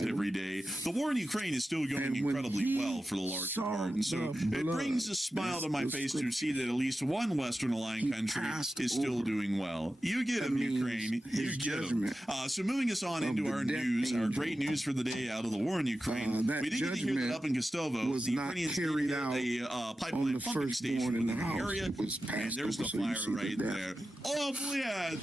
almost every day. The war in Ukraine is still going incredibly well for the large part, and so it brings a smile to my face to see that at least one Western aligned country is still doing well. You get them, Ukraine. You get them. So moving us on into our news, our great news for the day out of the war in Ukraine. We did get to hear that up in Kostovo, the Ukrainians carried out a pipeline pumping station in the area, and there's the fire right there. Oh, yeah,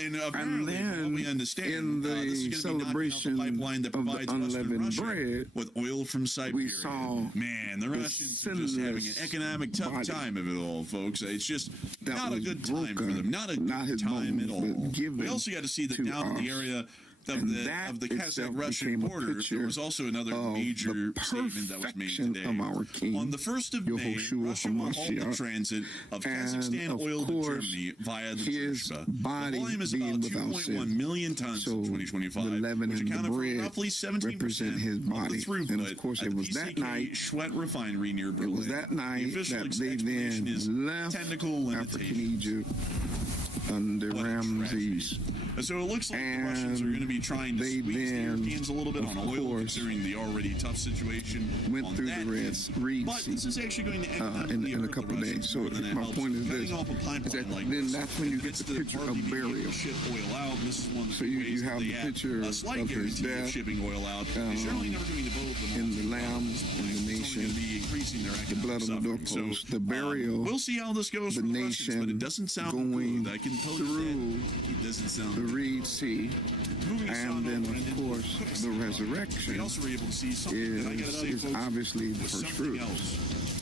and apparently, what we understand, in the this is going to be celebration the pipeline that provides of the Western unleavened Russia bread, with oil from Siberia. we saw Man, the Russians are just having an economic tough time of it all, folks. It's just not a good time for them. Not a good time at all. We also got to see that down in the area of the Kazakh-Russian border, there was also another major statement that was made today. On the 1st of May, Russia will halt the transit of Kazakhstan oil to Germany via the Druzhba. The volume is about 2.1 million tons in 2025, which accounted for roughly 17% of the throughput at the PCK Schwet refinery near Berlin. It was that night that they then left African Egypt under Ramses. So it looks like the Russians are going to be trying to squeeze the Europeans a little bit on oil, considering the already tough situation on that end. But this is actually going to end in a couple of days. So my point is this: then that's when you get the picture of burial. Oil out. This is one of so you have the picture of his death, shipping oil out. In the lambs in the nation, the blood on the doorpost, the burial. We'll see how this goes for the Russians, but it doesn't sound good. I can tell you that. It doesn't sound the Reed Sea, and then of course the resurrection is obviously the first fruit.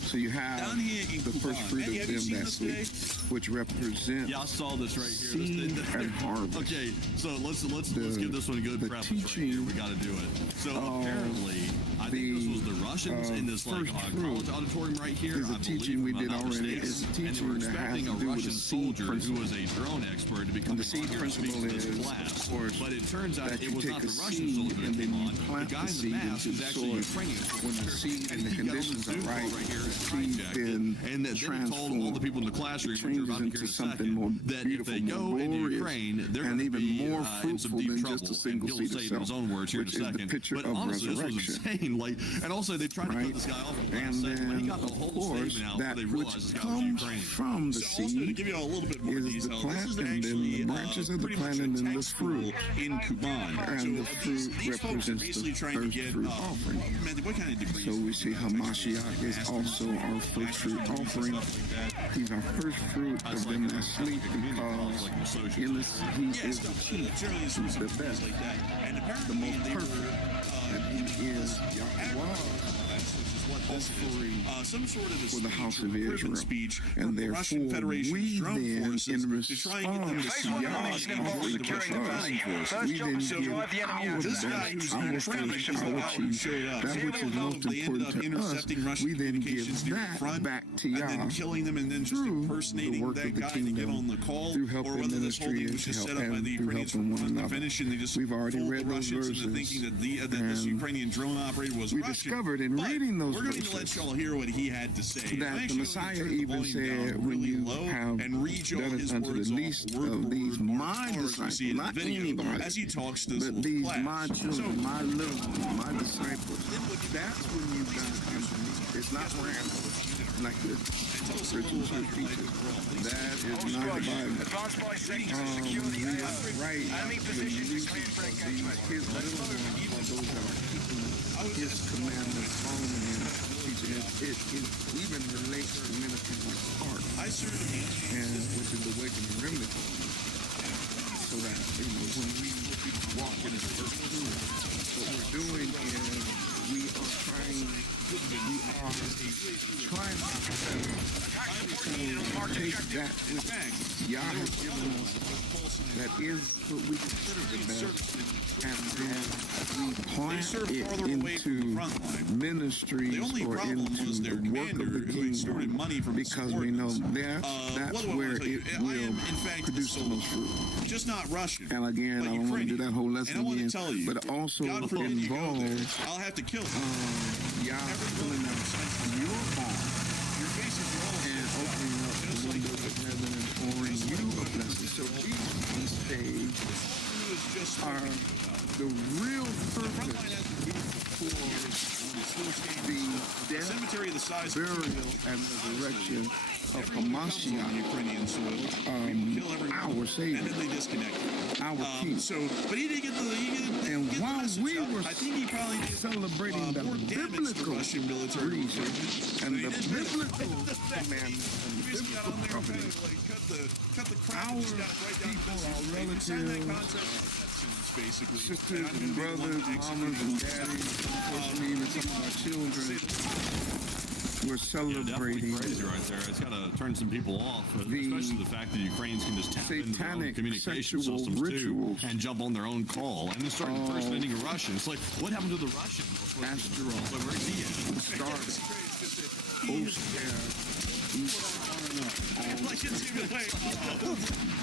So you have the first fruit of them that sleep, which represent I saw this right here. seed and harvest. Okay, so let's give this one a good preface right here. We got to do it. So apparently, I think this was the Russians in this college auditorium right here. Is a teaching we did already. It's a teaching that has to do with the seed who was a drone expert to become the seed principle is, class. of course, but it turns out that it was not the Russian soldier that came on. The guy in the mask is actually Ukrainian. When the seed and the conditions are right, and then he told all the people in the classroom, which you're about to hear in a second, that if they go into Ukraine, they're going to be more in some deep trouble. And he'll say in his own words here in a second. But honestly, this was insane. And also, they tried to cut this guy off and then, he got the whole statement out that they which realized this guy comes was Ukrainian. from the seed to give you a little bit more is the detail, plant, this is and then the branches of the plant, and then the fruit. In Kuban. And the fruit represents the first fruit offering. What kind of degrees? So we see Hamashiach is also our first fruit offering. He's our first fruit of them that sleep, because in this he is the chief, he's the best, the most perfect, and he is Yahweh. Offering some sort of for the house of Israel, speech and therefore we then, in response to Yahweh's securing the valley. First job is to drive the enemy out of the valley. That which is most important to us, we then give that back to Yah, and then killing them, and then just impersonating that guy to get on the call, or whether this whole thing was just set up by the Ukrainians from the finish, and they just we've already read those verses, into thinking that this Ukrainian drone operator was Russian. We discovered in reading those verses, we're going to let y'all hear what he had to say. That the Messiah even said, when you have done it unto the least of these my disciples, not anybody, as he talks to but these my children, my little ones, my disciples, that's when you got it's not random, like the Christians who teach it. That is not the Bible. Advanced by sector to secure the area. Right. Enemy positions is cleared for engagement. His little ones are those that are keeping his commandments, following him, teaching it. It even relates to ministry of the heart, and which is awakening remnant. So that when we walk in His first fruit, what we're doing is we are trying to take that which Yah has given us, that is what we consider the best, and then we plant it into ministries or into the work of the kingdom, because we know that's where it will produce the most fruit. Just not Russian. And again, I don't want to do that whole lesson again, but it also involves I'll have to kill Yah filling up your heart, your face is and opening up the windows of heaven and pouring you a blessing. So these days are the real purpose for the death, cemetery the size burial, and resurrection of Hamashiach, Ukrainian soil, our Savior, and then they disconnected. Our King. But he didn't get the. And while we were I think he probably did celebrating the biblical Russian military reason and the biblical commandments and the biblical covenant, cut the crap. our people, our relatives, basically, sisters and brothers, mamas and daddies, unfortunately even some of our children, we're celebrating crazy right there. It's got to turn some people off, especially the fact that Ukrainians can just tap into their own communication systems too and jump on their own call and then start impersonating a Russian. It's like, what happened to the Russian? After all, where's he at? started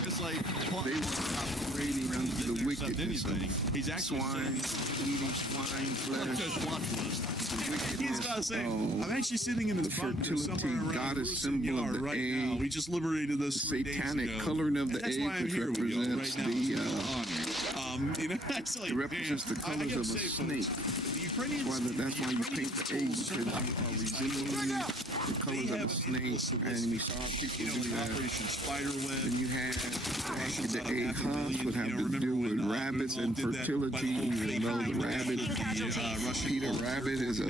It's like they were operating under the wickedness of he's actually swine, eating swine flesh. He's got to say, I'm actually sitting in this bunker somewhere around goddess symbol of the right egg. now. We just liberated this Satanic coloring of the egg, which represents represents the colors of a snake. That's why you paint the egg, because you are resembling the colors of a snake, and we saw people do that. And you had the egg hunts would have to do with rabbits and fertility. You know, the rabbit, Peter Rabbit is a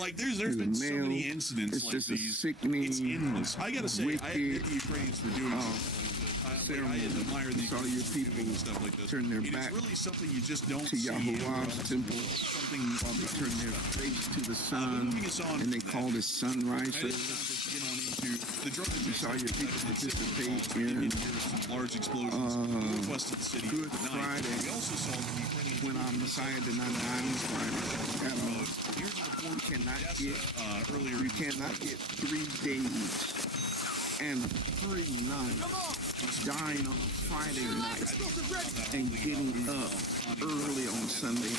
like there's been so many incidents it's like just these. A sickening, it's endless. I gotta say, wicked, I admit the Ukrainians for doing ceremony. I admire the saw your people and stuff like this. turn their back really something you just don't to see. Yahuwah's temple, Something while they turn their face to the sun, and they call it sunrise service. You saw your people participate in large explosions northwest of the city. Good Friday. We also saw the Ukrainians when our Messiah did not die on Friday. You cannot get 3 days and 3 nights dying on a Friday night and getting up early on Sunday.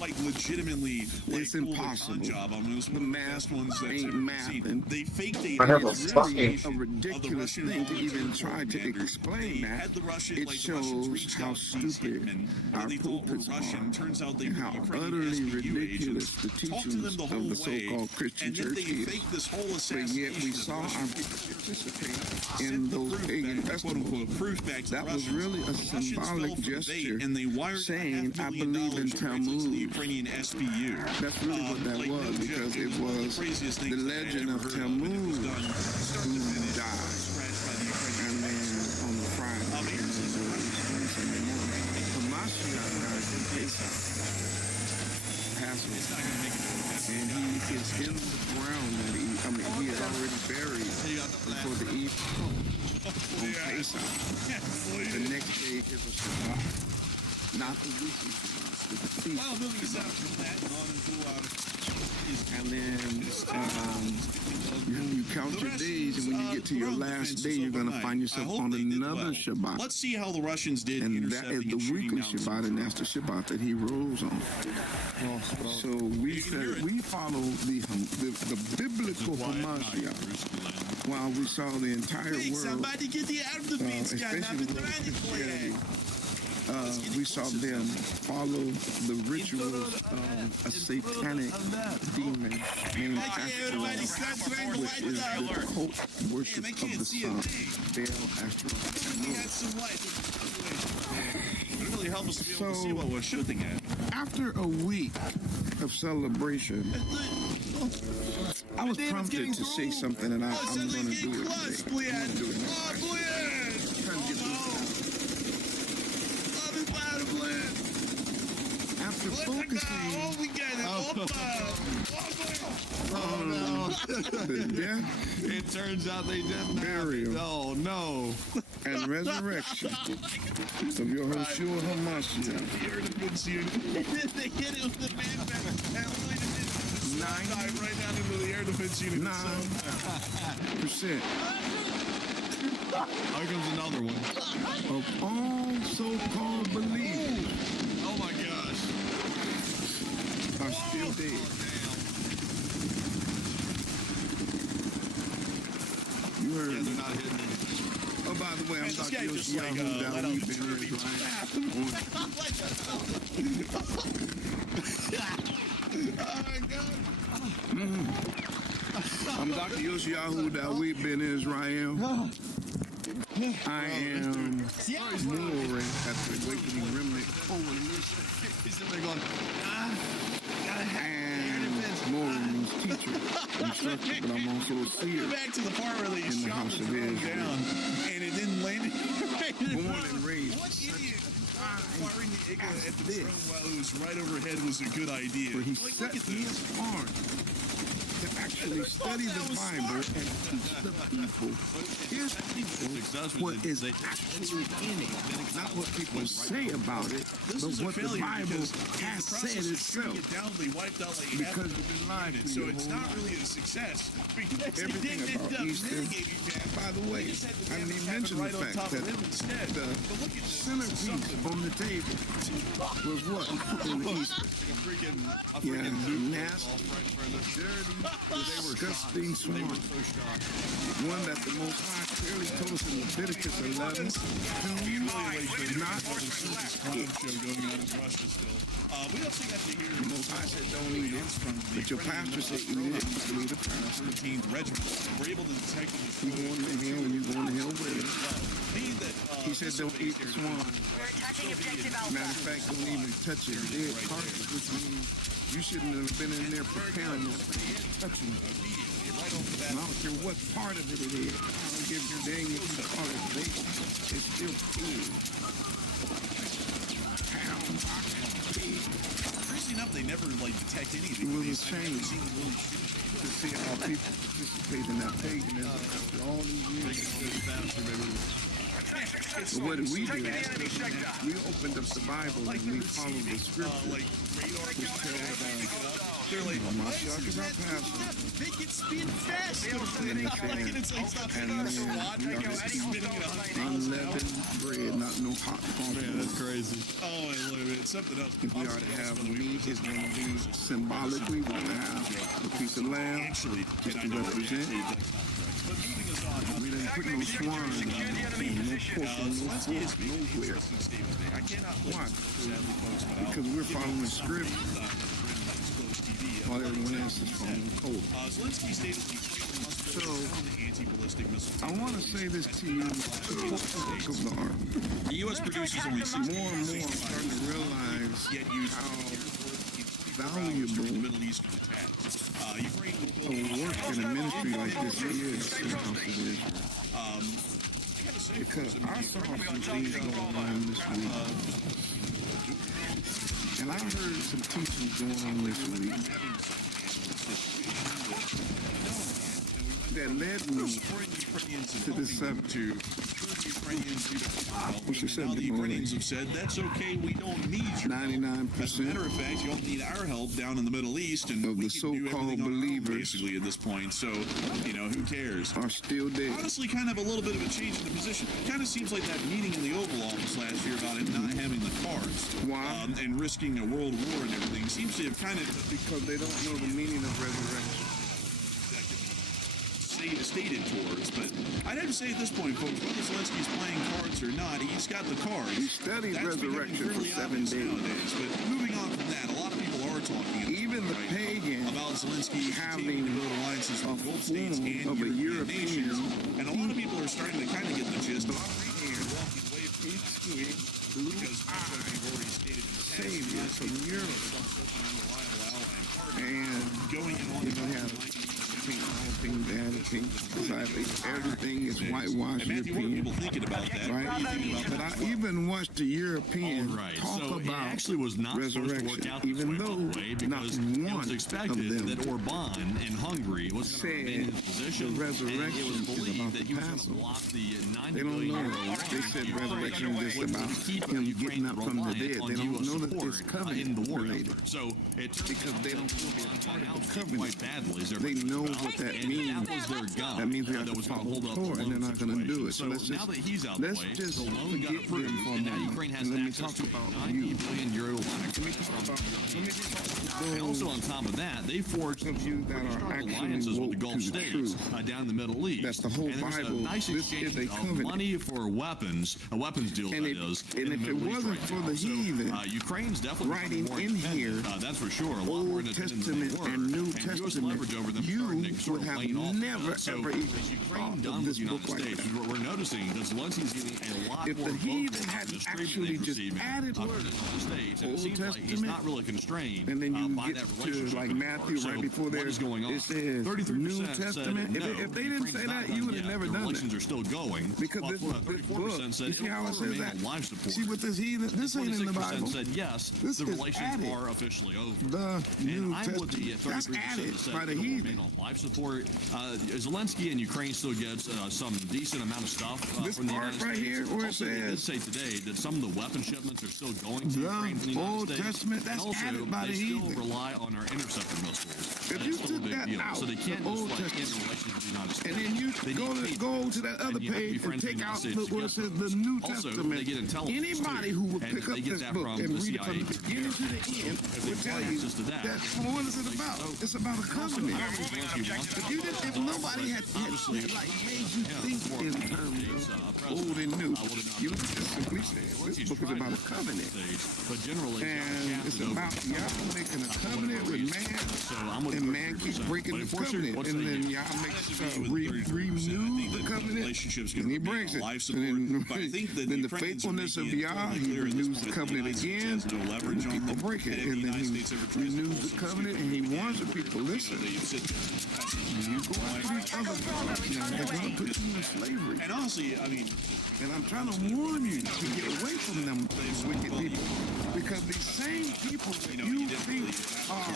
Like legitimately, like, it's impossible. Job. I mean, the math ain't mathing. They faked it. It's really a ridiculous thing to even try to explain that. It shows how stupid our pulpits are and how utterly ridiculous the teachings of the so-called Christian church is. But yet we saw our people participate in those pagan festivals. That was really a symbolic gesture saying, I believe in Talmud. That's really what that was, because it was the legend of Talmud who died. And then on the Friday, and then on Sunday morning, Hamashiach died in Pesach, Passover. And he is in the ground that he is already buried before the eve on Pesach. The next day is a Shabbat, not the weekly Shabbat, but the feast Shabbat. And then you count your days, and when you get to your last day, you're going to find yourself on another Shabbat. Let's see how the Russians did. And that is the weekly Shabbat, and that's the Shabbat that he rose on. So we follow the biblical Hamashiach, while we saw the entire world, somebody get the out of the beats, we saw them follow the rituals of a satanic demon named Ashtaroth, which is the cult worship of the sun, Baal Ashtaroth. It really helps us to be able to see what we're shooting at. After a week of celebration, I was prompted to say something, and I'm going to do it today. I'm going to do it after focusing the death, it turns out they didn't burial, oh no, and resurrection of your Yeshua Hamashiach. They hit it with the man right down into the air defense unit. 9%. Here comes another one. Of all so-called believers, oh my gosh, are still dead. You heard they're not hitting it. Of by the way, I'm this Dr. guy just like Yahoo, let out we've the been turkey. here, Oh my God. I'm Dr. Yoshiyahu Dawid Ben Israel. I am Moore at the Awakening Remnant and Moore's teacher, instructor, but I'm also a seer Back to the part where they in the shot house the of drone Israel. down and it didn't land right in Born front. and raised. What idiot firing the eagle at the drone while it was right overhead was a good idea. Where he Like, set look at me this. apart to actually study the Bible and teach the people, his people, what is actually in it. Not what people say about it, This but is a what the failure Bible because in has the said process of shooting itself. it down, they wiped out like Because half you've been of lied the to so your it's whole not life. really a success because Everything they didn't about end up Easter. mitigating that. By the way, They just had the I damage didn't happen mention right the on fact top that of them instead. the But look at this. centerpiece on the table was what? In the East. A freaking Nasty, dirty, disgusting swamp. One that the Most High clearly told us in Leviticus 11 to not Crime show going on in Russia still. We also got to hear The Most High said don't eat it, but your pastor said eat it. You can eat the pastor. 13th Regiment. We're able to detect and You destroy going to hell and you going to hell with it. Being that, He said don't eat the swan. We're attacking objective Matter Alpha. of fact, don't even touch it. Dead carcass, which means you shouldn't have been in there preparing that thing, touching it. And I don't care what part of it it is. I don't give a dang if you call it bacon. It's still food. Pound, pig. crazy enough, they never like detect anything. It was a I've never shame seen them really shoot. to see how people participate in that paganism after all these years. So what did we do? We opened up the Bible and we followed the scripture. Like radar Which tells they're like, my shock is our pastor. make it spin faster. And he said, And it's like stuff and like then SWAT, we are it's spinning at 100 miles an hour. unleavened bread, not no hot coffee. That's crazy. Oh, I love it. It's something else. If we are to have meat, it's going to be symbolically, we're going to have a piece of lamb Actually, just and I to know represent. but moving us on. We didn't put no swine, no pork, no Zelensky has fork, made an nowhere. interesting statement there. I cannot Why? sadly, folks, but I'll Because we're give following you the script while everyone else is following code. Zelensky stated the Ukraine must So, build the anti-ballistic missile. I want to say this to you, support the work of the art. The U.S. produces only 60 More and more, I'm starting to realize yet used how valuable valuable Middle Eastern attacks. Ukraine will a build work in a ministry like this is in the house of Israel. I gotta say, Because I saw some things going on this week. And I heard some teachings going on this week that led me to this subject. We should now send the them more Ukrainians have said, that's okay, we don't need your help. 99% As a matter of fact, you don't need our help down in the Middle East, and of we the can do so-called everything on our own, believers basically, at this point. So, who cares? are still dead. Honestly, kind of a little bit of a change in the position. Kind of seems like that meeting in the Oval Office last year about him not having the cards. Why? And risking a world war and everything. Seems to have kind of Because they don't know the meaning of resurrection. stated towards. But I'd have to say at this point, folks, whether Zelensky's playing cards or not, he's got the cards. He studied That's resurrection for becoming 7 fairly obvious days. nowadays. But moving on from that, a lot of people are talking Even the right pagans about Zelensky continuing to build alliances with Gulf states and form of a European nations. European And a lot of people are starting to kind of get the gist of and walking away from that. blue Because much like we've already stated in the past, savior from Europe. such an unreliable ally and partner, And going in on you don't have pink, all pink, bad, pink, everything is whitewashed and Matthew, what are European. people thinking about that? Right? What do you think about But that? I even watched the Europeans All right, talk so it about actually was not supposed to resurrection, work out this even way, by though the way, not because it one was of expected them that Orban in Hungary was going to remain in his said position, the and it resurrection was is believed about that the he was going to Passover. block the €90 They don't billion know. They said resurrection is just which about would keep him Ukraine getting up from the reliant dead. on They don't US know that support, this covenant in the war related. effort. So it Because they don't know the part of the quite covenant. badly. As They know what that And means. that was their gun. That means we have that to was going to follow hold up the the court, and loan they're not going to do it. situation. So now that he's out of the way, just the loan got forget approved, them for a and now moment. Ukraine has And let me access talk to a about 90 you. billion euro line of credit from and also on top of that, they forged some you that are strong actually alliances with the woke Gulf to the states truth. down in the Middle East. That's the whole and there's Bible. a nice This exchange is a of covenant. money for weapons, a weapons deal And that if- is. and in if the it Middle East wasn't right for now. the heathen Ukraine's definitely writing more in independent, here, that's for sure. A lot more Old independent than Testament they were. and New US Testament, leverage over them you starting to sort would of have wane off. never, So ever even is Ukraine thought done of with this the United book like States? that. We're noticing that Zelensky's getting a lot If more the vocal heathen about hadn't the stream actually they've just received added from words, the United States, and it Old seems like he's Testament, not really constrained and then you by get that to relationship like anymore. Matthew So right before what there, is going on? it says 33% New said Testament. no, If they didn't Ukraine's say not that, done you would yet. have never The done relations that. are still going. Because While this book, 34% said you see how it says remain that? on life support. See what this heathen, this ain't in the 26% Bible. said yes, This the is relations added. are officially over. The New And I'm with the Testament. That's 33% added that said by the it will heathen. remain on life support. Zelensky and Ukraine still gets some decent amount of stuff This from the part United right States. here where it Also, they did says say today that some of the weapon shipments are still going to the Ukraine from the United Old States. Testament, that's and also, added by they the still heathen. rely on our interceptor missiles. If That's you still a took big that deal. out, So they can't the Old just like end Testament, relations with the United States. and then you They go need to that other and you have to be page and friends with the take United out States look to where it get says those. the New Also, Testament. they get intelligence, Anybody too. who would And pick they up get this that book from and the read it from CIA the beginning to the end they would tell get you access to that. that what is it about? It's about a covenant. If nobody had like made you think in terms of old and new, you would just simply say this book is about a covenant. But generally, And it's about y'all making a covenant with man, and man keeps breaking the covenant, and then y'all renew the covenant, and he breaks it. And then the faithfulness of Yah, he renews the covenant again, and people break it, and then he renews the covenant, and he warns the people, listen, you go after these other gods now, they're going to put you in slavery. And honestly, I mean, And I'm trying to warn you to get away from them wicked people. Because these same people that you think are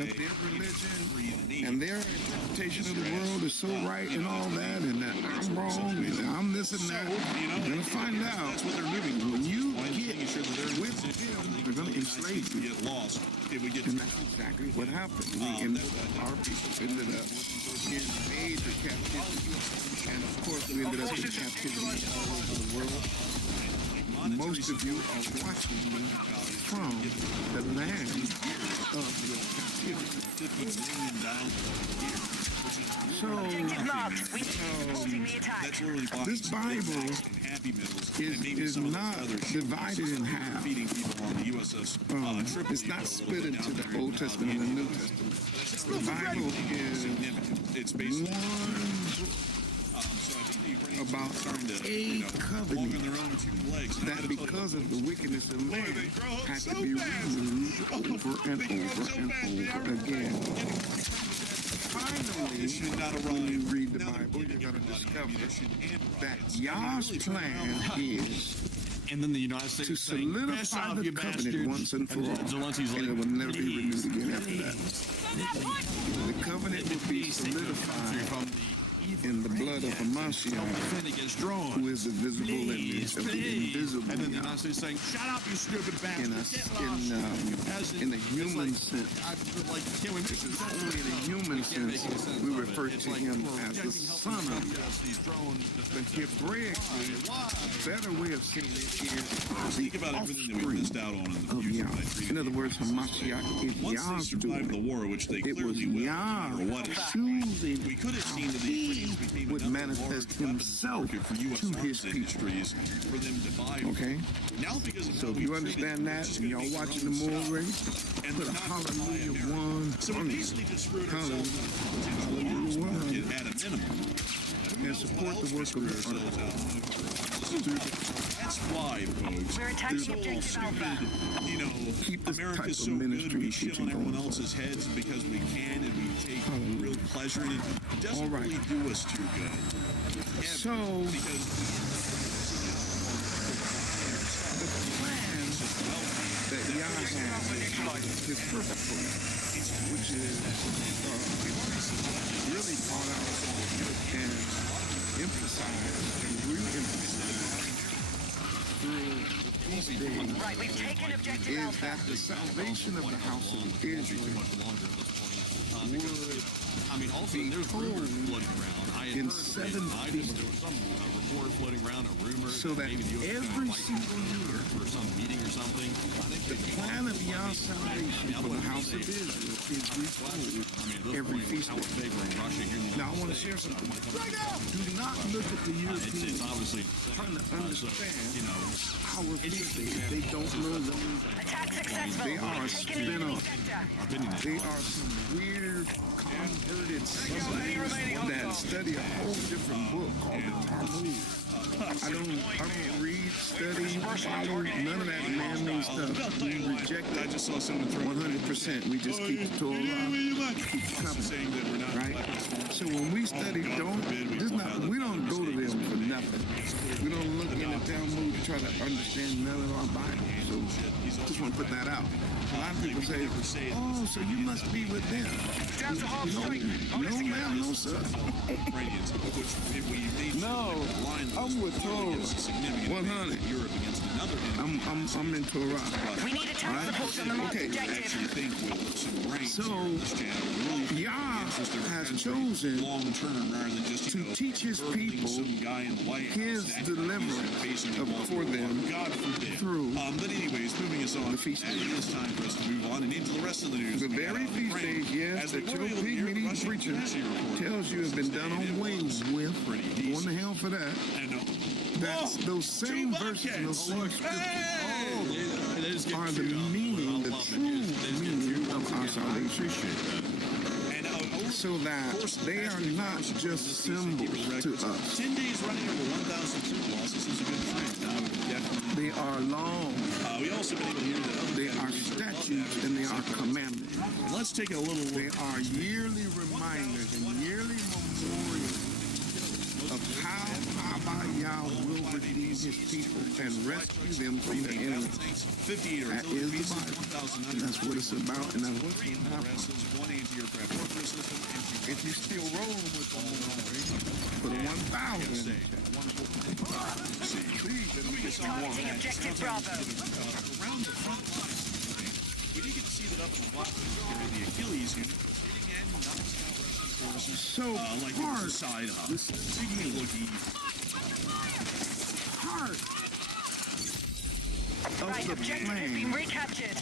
that their religion and their interpretation of the world is so right and all that, and that I'm wrong, and I'm this and that, you're going to find out when you get with them, they're going to enslave you. And that's exactly what happened. Our people ended up in major captivity. And of course, we ended up in captivity all over the world. Most of you are watching me from the land of your captivity. So, this Bible is not divided in half. It's not split into the Old Testament and the New Testament. The Bible is one about a covenant that because of the wickedness of man has to be renewed over and over and over again. Finally, when you read the Bible, you're going to discover that Yah's plan is and then the United States to solidify the covenant once and for all, and it will never be renewed again after that. The covenant will be solidified in the blood of Hamashiach, who is the visible image of the invisible. And then the United States saying, "Shut up, you stupid bastard!" In a human sense, only in a human sense, we refer to him as the Son of God. But Hebraically, a better way of saying it is the offspring of Yah. In other words, Hamashiach is Yah's doing. It was Yah choosing how he would manifest himself to his people. Okay? So if you understand that, and y'all watching the movie, put a hallelujah 1 on it. Hallelujah 1. And support the work of the That's why, folks, there's a whole stupid, keep this America's type so of good, ministry we shit on teaching everyone going else's heads because we can and we take real pleasure in it. It doesn't really do us too good. So, because the plan that Yah has is perfect for you, which is really thought out and emphasized and re-emphasized through the feast days. Right, we've taken objective Is Alpha. that the salvation of the house of Israel would I mean, also, there's rumors floating around. There was some report floating around, a rumor. So that every single year, for some meeting or something, the plan of Yah's salvation for the house of Israel is retold every feast day. Now, I want to share something. Right now, do not look at the Europeans it's obviously trying to understand our feast days. They don't know them. They are spin-off. They are some weird converted that study a whole different book called the Talmud. I don't read, study, follow none of that man-made stuff. We reject it. I just saw someone throw 100%. We just keep the Torah. Keep the covenant. Right? So when we study, we don't go to them for nothing. We don't look in the Talmud to try to understand none of our Bible. So just want to put that out. A lot of people say, oh, so you must be with them. No, ma'am, no, sir. No, I'm with Torah. 100. I'm in Torah. We need a task report on the marked objective. So, Yah has chosen to teach his people his deliverance for them through the feast days. It's time for us to move on and into the rest of the news. The very feast days, yes, that your pig-eating preacher tells you have been done away with. Going to hell for that. That's those same verses and those same scriptures are the meaning, the true meaning of our salvation. So that they are not just symbols to us. 10 days running over 1,002 losses is a good trend. They are long. We also been able to hear that they are statutes and they are commandments. Let's take a little look. They are yearly reminders and yearly memorials of how Abba Yah will redeem his people and rescue them from their enemies. That is the Bible. And that's what it's about, and that's what's going to happen. If you still rolling with them, put a 1,000 in the chat. Please, let me get some more. Objective Bravo. Around the front line, we didn't get to see that up in the block area. The Achilles unit was hitting and knocking out Russian forces. So like part the side hub. This part of right, the objective plan has been recaptured.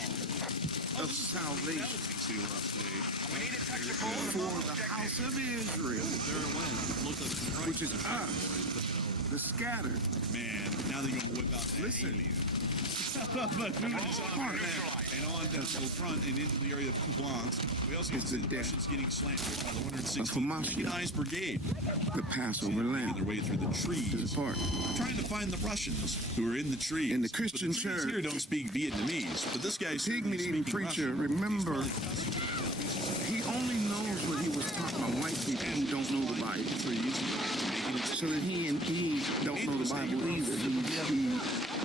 of salvation We need a task report on the for marked the objective. house of Israel, which is us, the scattered. Man, now they're going to whip out that Listen. alien. But moving us on from that and on down the front and into the area of Kublans, we also get to see the Russians getting slammed by the 169th Brigade. The Passover lamb Their way through the trees, to the park. trying to find the Russians who are in the trees. In the Christian but the trees church, here don't speak Vietnamese, but this guy's pig-eating preacher, remember, he only knows what he was taught by white people who don't know the Bible. So that he don't know the Bible either. He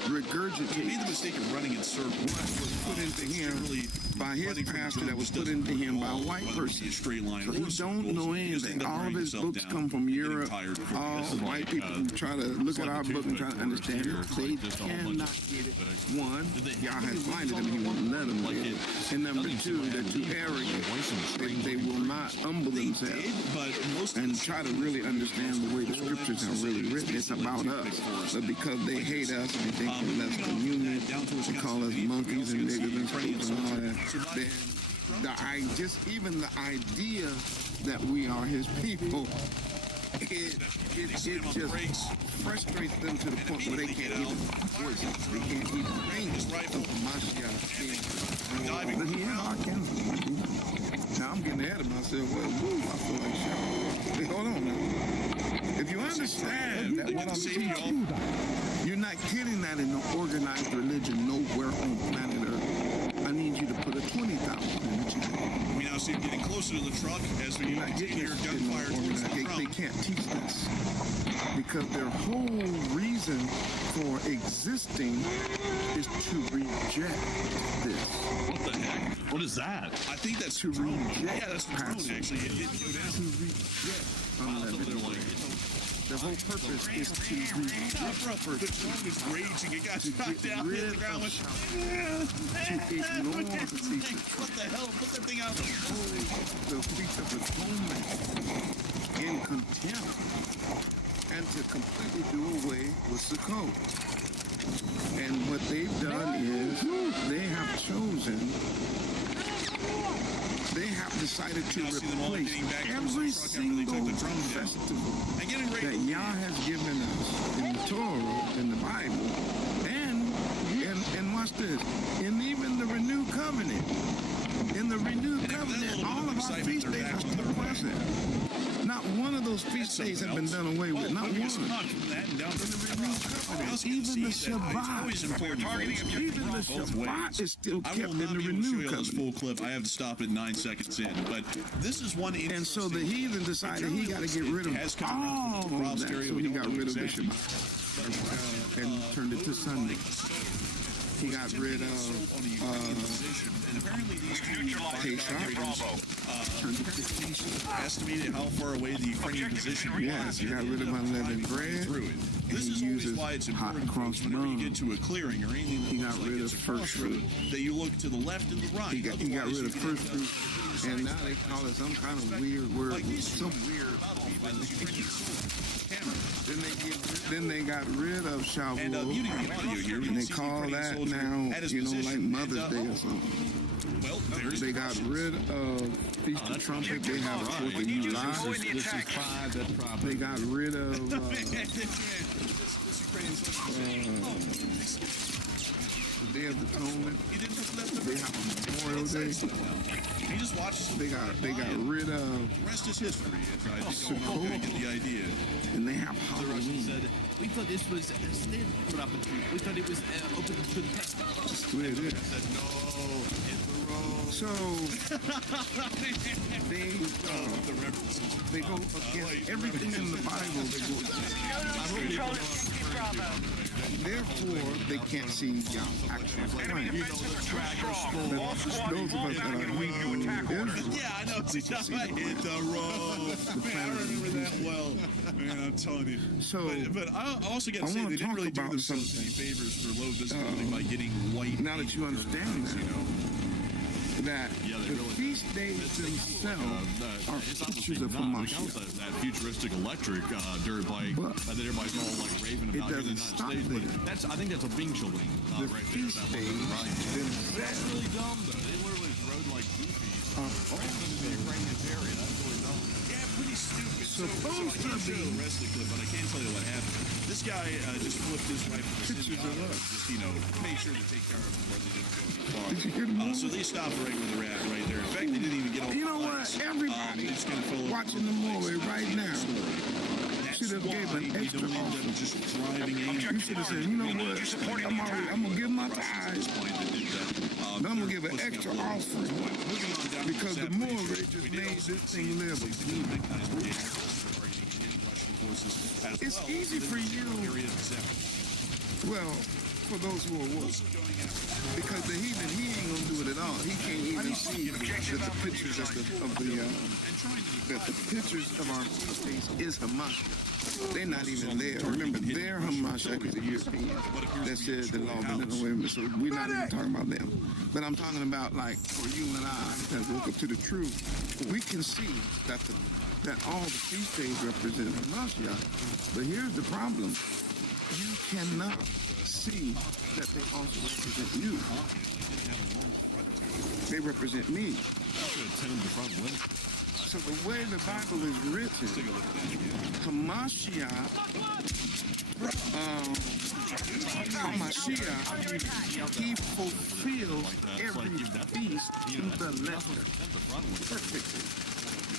regurgitates. He made the mistake of running in circles. Was put into him by his pastor that was put into him by a white person. So he don't know anything. All of his books come from Europe. All white people who try to look at our book and try to understand it. They cannot get it. One, Yah has blinded them. He won't let them get it. And number two, they're too arrogant. They will not humble themselves and try to really understand the way the scriptures are really written. It's about us. But because they hate us and they think we're less than human, they call us monkeys and niggas and fools and all that. Even the idea that we are his people, it just frustrates them to the point where they can't even voice it. They can't even think of Mashiach. But he is our kinsman. Now I'm getting ahead of myself. Well, I feel like shouting. Hey, hold on now. If you understand that what I'm teaching you, you're not getting that in no organized religion nowhere on planet Earth. I need you to put a 20,000 in the chat. We now see him getting closer to the truck as we hear gunfire towards the truck. They can't teach this because their whole reason for existing is to reject this. What the heck? What is that? I think that's to reject. Yeah, that's the drone actually. It didn't go down. To reject unlimited. The whole purpose is to the drum is raging. It got shot down, hit the ground. To ignore the Feast of Trumpets. What the hell? Put that thing out. The Feast of Atonement in contempt, and to completely do away with Sukkot. And what they've done is they have decided to replace every single festival that Yah has given us in the Torah, in the Bible, and watch this, and even the renewed covenant. In the renewed covenant, all of our feast days are still present. Not one of those feast days have been done away with. Not one. In the renewed covenant, even the Shabbat, even the Shabbat is still kept in the renewed covenant. Full clip. I have to stop at 9 seconds in, but this is one. And so the heathen decided he got to get rid of all of that. So he got rid of the Shabbat and turned it to Sunday. He got rid of estimated how far away the Ukrainian position was. Yes, he got rid of unleavened bread. This is always why it's important whenever you get to a clearing or anything. He got rid of first fruit. That you look to the left and the right. He got rid of first fruit, and now they call it some kind of weird word, some weird. Then they got rid of Shavuot, and they call that now, like Mother's Day or something. Well, they got rid of Feast of Trumpets. They have 4th of July. They got rid of the Day of Atonement. They have a Memorial Day. He just watches. They got rid of. The rest is history. I think I get the idea. And they have Halloween. Said, we thought this was still put up. We thought it was open to the test. That's the way it is. I said no. It's the wrong. So they go against everything in the Bible. Therefore, they can't see Yah's actual plan. Those of us that are Hebrew and Israel, yeah, I know. I hit the road. Man, I remember that well. Man, I'm telling you. So, but I also got to say they didn't really do themselves any favors for low visibility by getting white. Now that you understand that, the feast days themselves are pictures of Hamashiach. That futuristic electric dirt bike that everybody's all like raving about here in the United States. But I think that's a Bing children right there. Feast days That's really dumb though. They literally rode like goofies in the Ukrainian area. That's really dumb. Yeah, pretty stupid. Supposed to be the rest of the clip, but I can't tell you what happened. This guy just flipped his wife with his just made sure to take care of him where they didn't go too far. So they stopped right where they're at right there. In fact, they didn't even get all. You know what? Everybody watching the movie right now should have gave an extra offer. Just driving in. You should have said, you know what? I'm gonna give my tithe. But I'm gonna give an extra offer because the more they just made this thing livable. It's easy for you. Well, for those who are woke, because the heathen, he ain't gonna do it at all. He can't even see that the pictures of the pictures of our face is Hamashiach. They're not even there. Remember, their Hamashiach is a European that said the law been done away with. So we're not even talking about them. But I'm talking about like for you and I that woke up to the truth. We can see that all the feast days represent Hamashiach. But here's the problem: you cannot see that they also represent you. They represent me. So the way the Bible is written, Hamashiach, he fulfills every feast to the letter. Perfectly.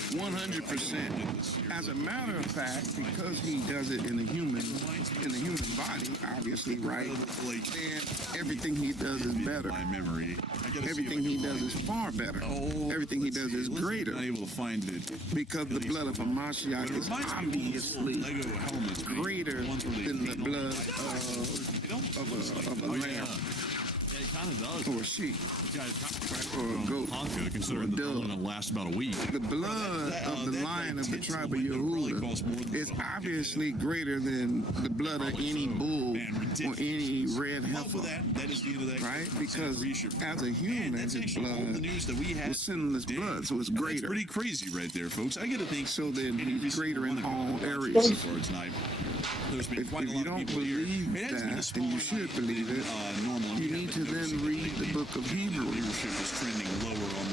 100%. As a matter of fact, because he does it in the human body, obviously, right? Then everything he does is better. Everything he does is far better. Everything he does is greater. Because the blood of Hamashiach is obviously greater than the blood of a lamb. kind of does. Or a sheep. Or a goat. Considering the one that lasts about a week. The blood of the lion of the tribe of Yehuda is obviously greater than the blood of any bull or any red heifer. Right? Because as a human, his blood was sinless blood, so it's greater. That's pretty crazy right there, folks. I gotta think so. Then he's greater in all areas. There's been quite if a lot you don't of people believe here. that, and you should believe it, you need to then read the book of Hebrews,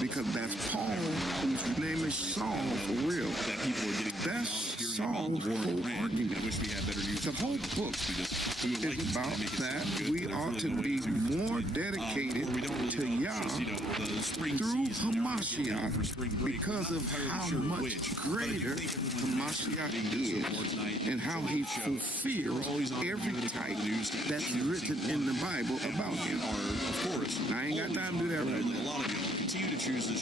because that's Paul, whose name is Saul for real. That's Saul's whole argument. The whole book is about that we ought to be more dedicated to Yah through Hamashiach, because of how much greater Hamashiach is and how he fulfills every type that's written in the Bible about him. I ain't got time to do that right now.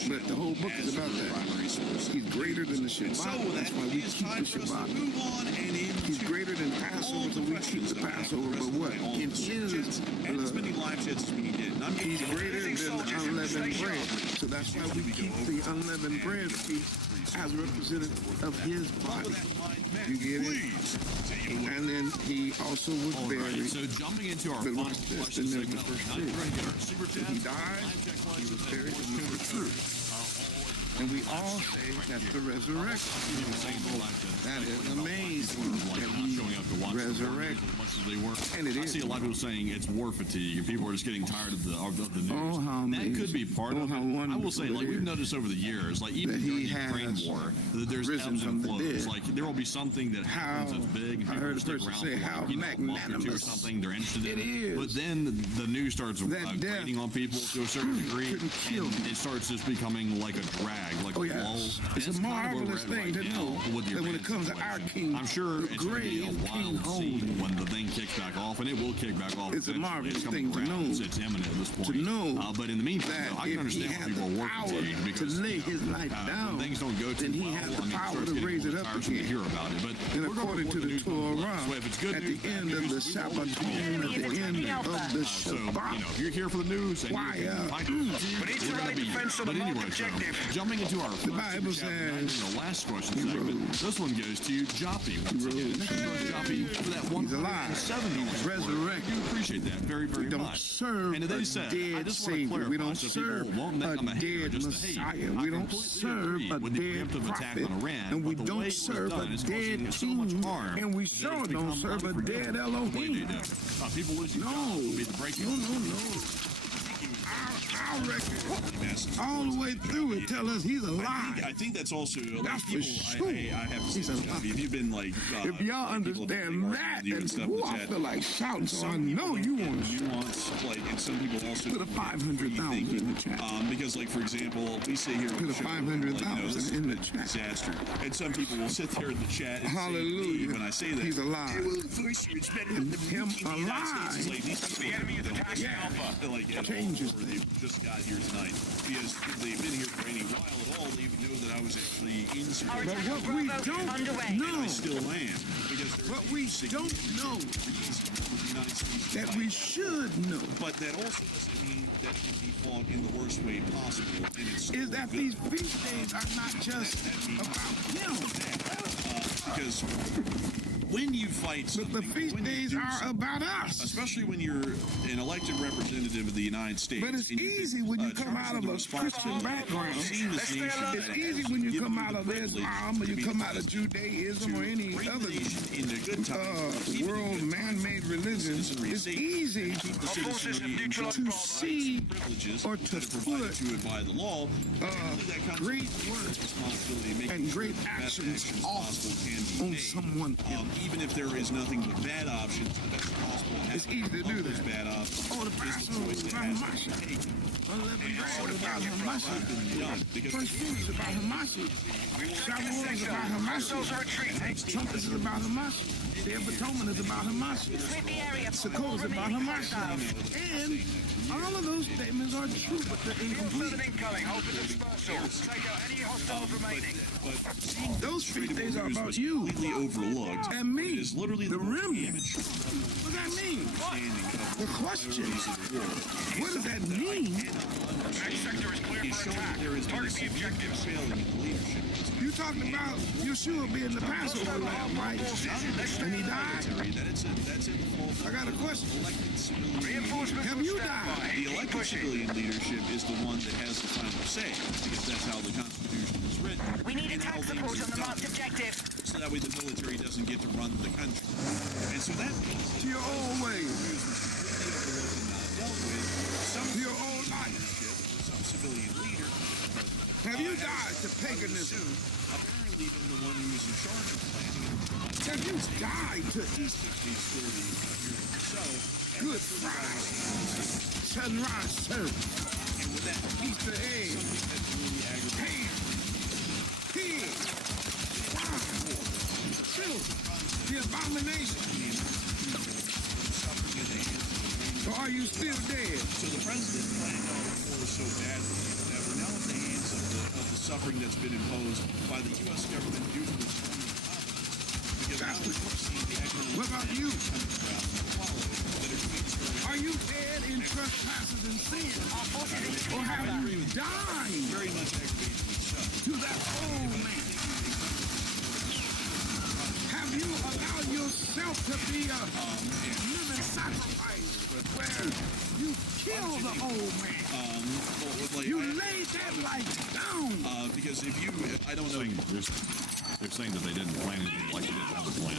But the whole book is about that. He's greater than the Shabbat. That's why we keep the Shabbat. He's greater than Passover, so we keep the Passover. But what? In his blood, he's greater than the unleavened bread. So that's why we keep the unleavened bread feast as representative of his body. You get it? And then he also was buried. So jumping into our final question segment, he died, he was buried, and he was true. And we all say that the resurrection. That is amazing that he resurrected. And it is. I see a lot of people saying it's war fatigue and people are just getting tired of the news. Oh, how amazing. That could be part of it. I will say, like we've noticed over the years, like even during the Ukraine war, that there's ebbs and flows. Like there will be something that happens that's big and people will stick around for how a month or two or something. They're interested in it. Is. But then the news starts grating on people to a certain degree, and it starts just becoming like a drag. Like oh, yes. It's a marvelous thing to know that when it comes to our king, I'm sure it's going to be a wild scene when the thing kicks back off, and it will kick back off. It's a marvelous thing to know. It's imminent at this point. To know but in the meantime, I can understand why people are working because to lay his life down, things don't go too then he has the power to raise it up again. Hear about it, but and according to the Torah, at the end of the Sabbath, at the end of the Shabbat, if you're here for the news, but anyway, jumping into our the Bible says the last question segment. This one goes to Joppy. Joppy for that one. He's alive. He's resurrected. We appreciate that very, very much. We don't serve and a dead Savior. We don't serve a dead Messiah. We don't serve a dead prophet. And we don't serve a dead king. And we sure don't serve a dead Elohim. No. Our record, all the way through it, tell us he's alive. I think that's also that's for sure. I have to say, if you've been like, if y'all understand that, then I feel like shouting. So I know you want to nuance, like, and some people also put a 500,000 in the chat. Because, like, for example, we say here, put a 500,000 in the chat. Disaster, and some people will sit there in the chat and hallelujah say, when I say that he's alive, and him alive. The enemy is attacking Alpha. Changes just got here tonight because if they've been here for any while at all, they know that I was actually in Syria. But what we don't know, I still am, because what we don't know, that we should know, but that also doesn't mean that can be fought in the worst way possible. And it's is that these feast days are not just about him, because when you fight, but the feast days are about us, especially when you're an elected representative of the United States. But it's easy when you come out of a Christian background. It's easy when you come out of Islam or you come out of Judaism or any other world man-made religion. It's easy to see or to put great works and great actions off on someone else. Even if there is nothing but bad options, the best possible. It's easy to do that. Bad options. Oh, the Passover is about Hamashiach. Unleavened bread is about Hamashiach. First fruit is about Hamashiach. Shavuot is about Hamashiach. Trumpets is about Hamashiach. Day of Atonement is about Hamashiach. Sukkot is about Hamashiach. And All of those statements are true, but they're incomplete. Incoming. Open dispersal. Take out any hostiles remaining. Those feast days are about you completely overlooked and me. Is literally the remnant. immature What does that mean? The question. What does that mean? Next sector is clear He's for showing attack. there has been a Target the objectives. failing in leadership. You talking about Yeshua being the Passover lamb, right? And he died? That's in the fault. I got a question. Elected civilian Reinforcements Have on you standby. died? The elected civilian leadership is the one that has the final say, because that's how the Constitution is written. We need and how attack things support are on the done. marked objective. So that way the military doesn't get to run the country. And so that means To your old ways. dealt with some To your old life. leadership, some civilian leader. Have you died to paganism? Apparently been the one who's in charge of planning. Have you died to Easter? So, Good Friday. Sunrise service. and with that, Easter egg. something that's really aggravating. Ham. Pig. Swine. Children. The abomination. Suffering in the hands of the main. So are you still dead? So the president planned all the war so badly that we're now at the hands of the suffering that's been imposed by the U.S. government due to its own incompetence. Because now we're seeing the economic What about you? that Are you dead in trespasses and sin? Or have you died very much aggravated with such. to that old man? Have you allowed yourself to be a living sacrifice where you kill the old man? You laid that life down. Because if you, I don't know. They're saying that they didn't plan anything like they didn't have a plan.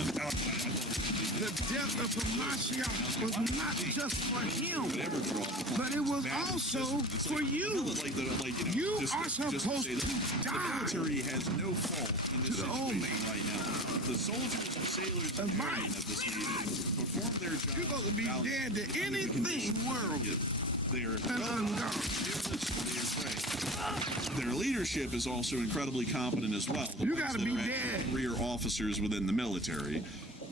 The death of Hamashiach was not just for him, but it was also for you. You are supposed to The die. military has no fault in this To the old situation man. right now. The soldiers and sailors and airmen of this nation perform their job. You're supposed to be dead to anything worldly They are and ungodly. Their leadership is also incredibly competent as well. The You ones gotta that be are actually dead. career officers within the military.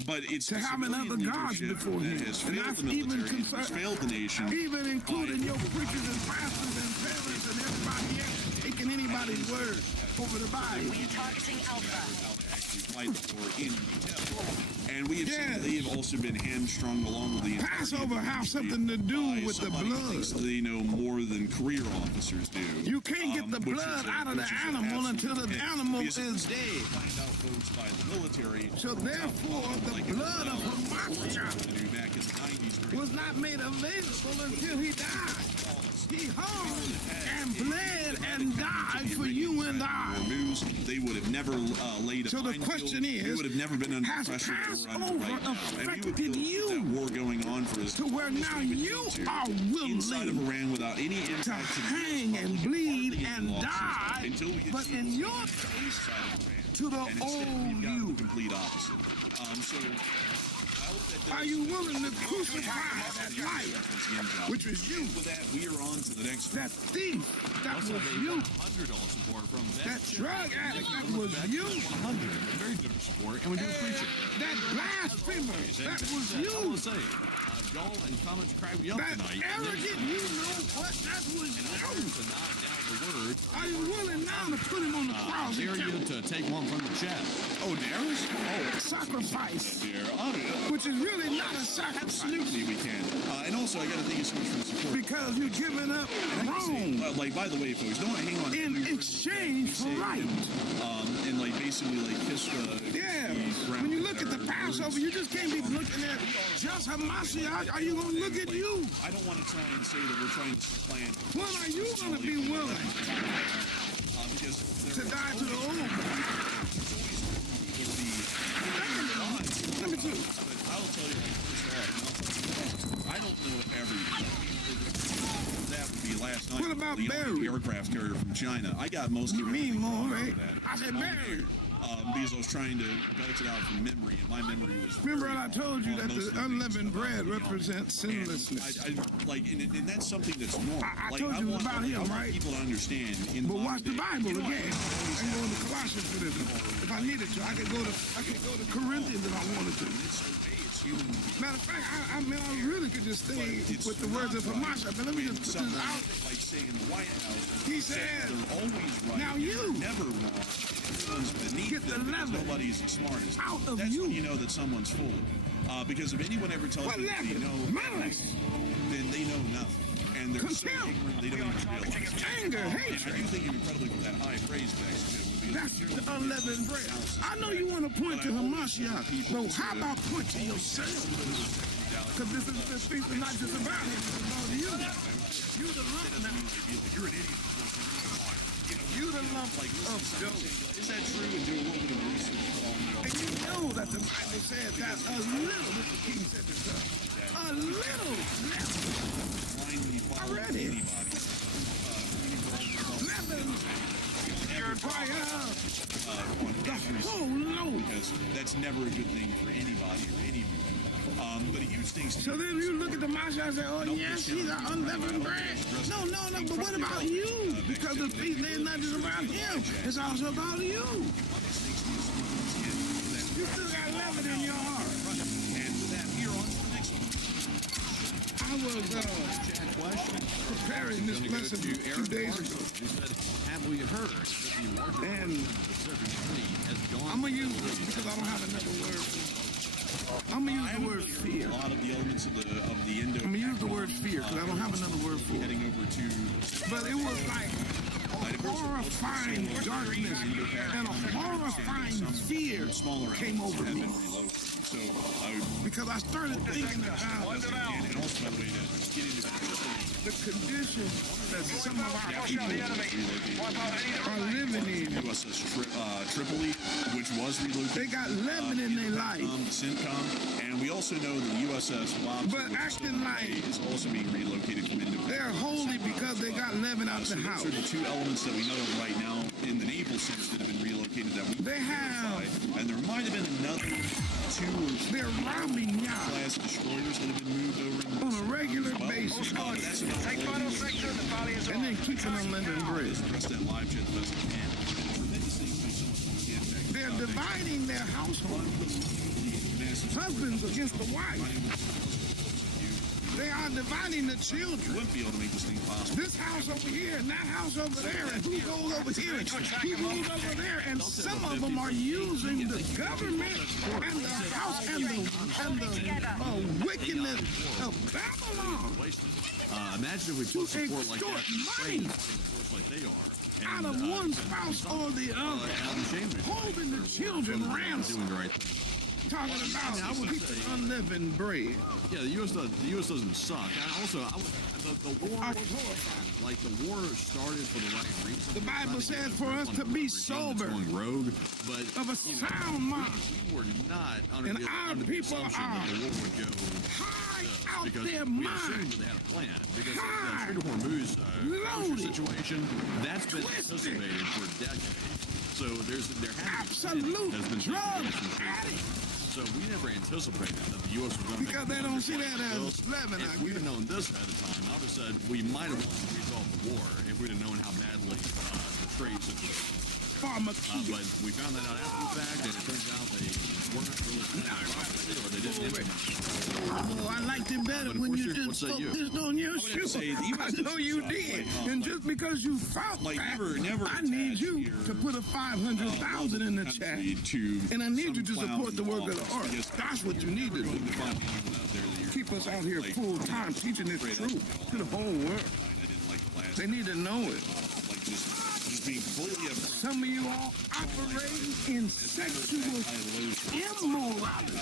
But it's To the having civilian other gods leadership before that him. has And failed that's the military, even has failed the nation. even including your preachers and pastors and parents and everybody else taking anybody's word over the Bible. We are targeting Alpha. Actually fight for in detail. And we have seen Yes. that they have also been hamstrung along with the Passover has something to do by with the somebody who blood. thinks they know more than career officers do. You can't get the which blood is out of the which is animal until the absolute animal because is dead. Find out folks by the military. So therefore, the blood of Hamashiach To do back in the 90s. was not made available until he died. He hung and bled and died for you and I. Moves, they would have never laid a So the minefield. question is, they would have never been under has pressure that we're under Passover right now. affected And we you would that war going on for as to where now you are inside of willing Iran without any impact to hang and bleed and die, until we get but to in the your case, side of Iran. to the And instead, old we've got you. the complete opposite. So I hope that Are you willing to crucify that life, which was you, with that, we are on to the next that thief, that was you, $100 support from that drug addict, that was you, 100. Very different support, and we do appreciate it. that blasphemer, that was I you, will say, y'all and comments cracked me up that tonight. arrogant, you know what, that was you. To nod down the word. Are you willing now to put him on the cross Dare and you kill him? to take one from the chest. Oh, Darius? Oh, Sacrifice, dear. Oh, yeah. which is really not a sacrifice, Absolutely, we can. And also, I got to thank you so much for the support. because you're giving up wrong Like, by the way, folks, don't hang on. in exchange for right. And like basically like kiss the. Yeah, the when you look at the Passover, you just can't be looking at just Hamashiach. Are you going to look at you? I don't want to try and say that we're trying to supplant. When are you going to be willing Because to die to the old man? Number two. I'll tell you, I don't know everything. That would be last night. What about the Barry? aircraft carrier from China. I got most You of mean everything more, wrong right? with that. I said Barry. Because I was trying to belt it out from memory, and my memory was. Remember very I told you on that most the of things unleavened about bread me. represents And sinlessness. I like, and that's something that's normal. I Like, told you want, about him, I want right? people to understand. In But watch the modern day, Bible again. I can go to Colossians for this. If I needed to, I could go to Corinthians if I wanted to. It's okay. It's human beings. Matter of fact, I mean, I really could just stay with the words of Hamas. But let me just put this out. Like say in the White House, he said, they're always right. Now you never wrong. Everyone's beneath get the them because level nobody's as smart as them. out of That's you. when you know that someone's full. Because if anyone ever tells you that they know malice, then they know nothing. And they're so ignorant, they don't even realize. Anger, And hatred. I do think incredibly for that high praise text would be That's the unleavened bread. I know you want to point to Hamashiach, but how about point to yourself? Because this piece is not just about him, it's about you. You the lump now. You're an idiot. You the lump of dough. Is that true? And do a little bit of research. And you know that the Bible said that a little, this is King said this stuff, a little left already. Leaven. Fire. The whole loaf. Because that's never a good thing for anybody or any movement. But a huge thing. So then you look at the Masha and say, oh yes, he's an unleavened bread. No, but what about you? Because the feast day is not just about him, it's also about you. You still got leaven in your heart. And with that, we're on to the next one. I was preparing this lesson 2 days ago. He said, have we heard that the larger And portion of the Pacific Fleet has gone... I'm going to use this because I don't have another word. I'm going to use the word fear. A lot of the elements of the Indo. I'm going to use the word fear because I don't have another word for it. Heading over to. But it was like horrifying darkness and a horrifying fear came over me. So, because I started thinking about and also, by the way, to get into the condition that some of our people are living in. USS Tripoli, which was relocated. They got leaven in their life. CENTCOM, and we also know the USS Bob, but acting like is also being relocated from Indo. They're holy because they got leaven out the house. Those are the two elements that we know of right now in the naval sense that have been relocated that we they have, and there might have been another 2 or 3 they're robbing y'all class destroyers that have been moved over on a regular basis. Take final sector, the volley is And then keeping unleavened bread. The rest of that live chat the best we can. They're dividing their household. Husbands against the wife. They are dividing the children. Wouldn't be able to make this thing possible. This house over here and that house over there, and who goes over here, and who goes over there, and some of them are using the government and the house and the wickedness of Babylon. Imagine if we took support like that, money like they are, out of one spouse or the other, holding the children ransom. Doing the right thing. Talking about keeping unleavened bread. Yeah, the U.S. doesn't suck. The war, like the war started for the right reason. The Bible says for us to be sober, going rogue, but of a sound mind. We were not under and our people are that the war would go high out because their we mind. assumed that they had a plan because the Strait of Hormuz situation that's been anticipated for decades. So there has been drug addict. So we never anticipated that the U.S. was going to because they don't see that as leaven. If we'd have known this ahead of time, I would have said we might have wanted to resolve the war if we'd have known how badly the trade situation. But we found that out after the fact, and it turns out they weren't really planning properly, or they didn't implement it. Oh, I liked it better when you just focused on your shoes. I know you did. And just because you felt like that, never I need you to put a 500,000 in the chat. And I need you to support the work of the art. That's what you need to do. Keep us out here full time teaching this truth to the whole world. They need to know it. Some of you all operating in sexual immorality.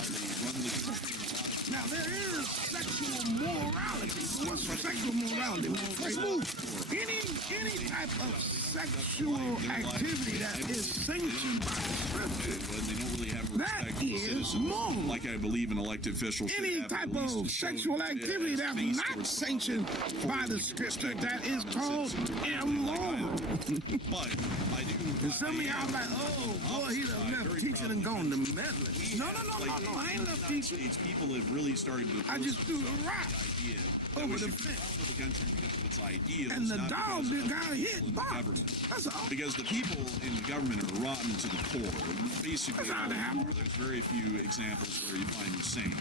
Now there is sexual morality. What's sexual morality? Let's move. Any type of sexual activity that is sanctioned by Scripture, that is moral. Like I believe an elected official. Any type of sexual activity that's not sanctioned by the Scripture, that is called immoral. But I do. And some of y'all like, oh boy, he done left teaching and gone to meddling. No, I ain't left teaching. People have really really starting to. I just threw a rock over the fence. The country because of its ideals, and the dog that got hit barked. That's all. Because the people in the government are rotten to the core. Basically, there's very few examples where you find the same.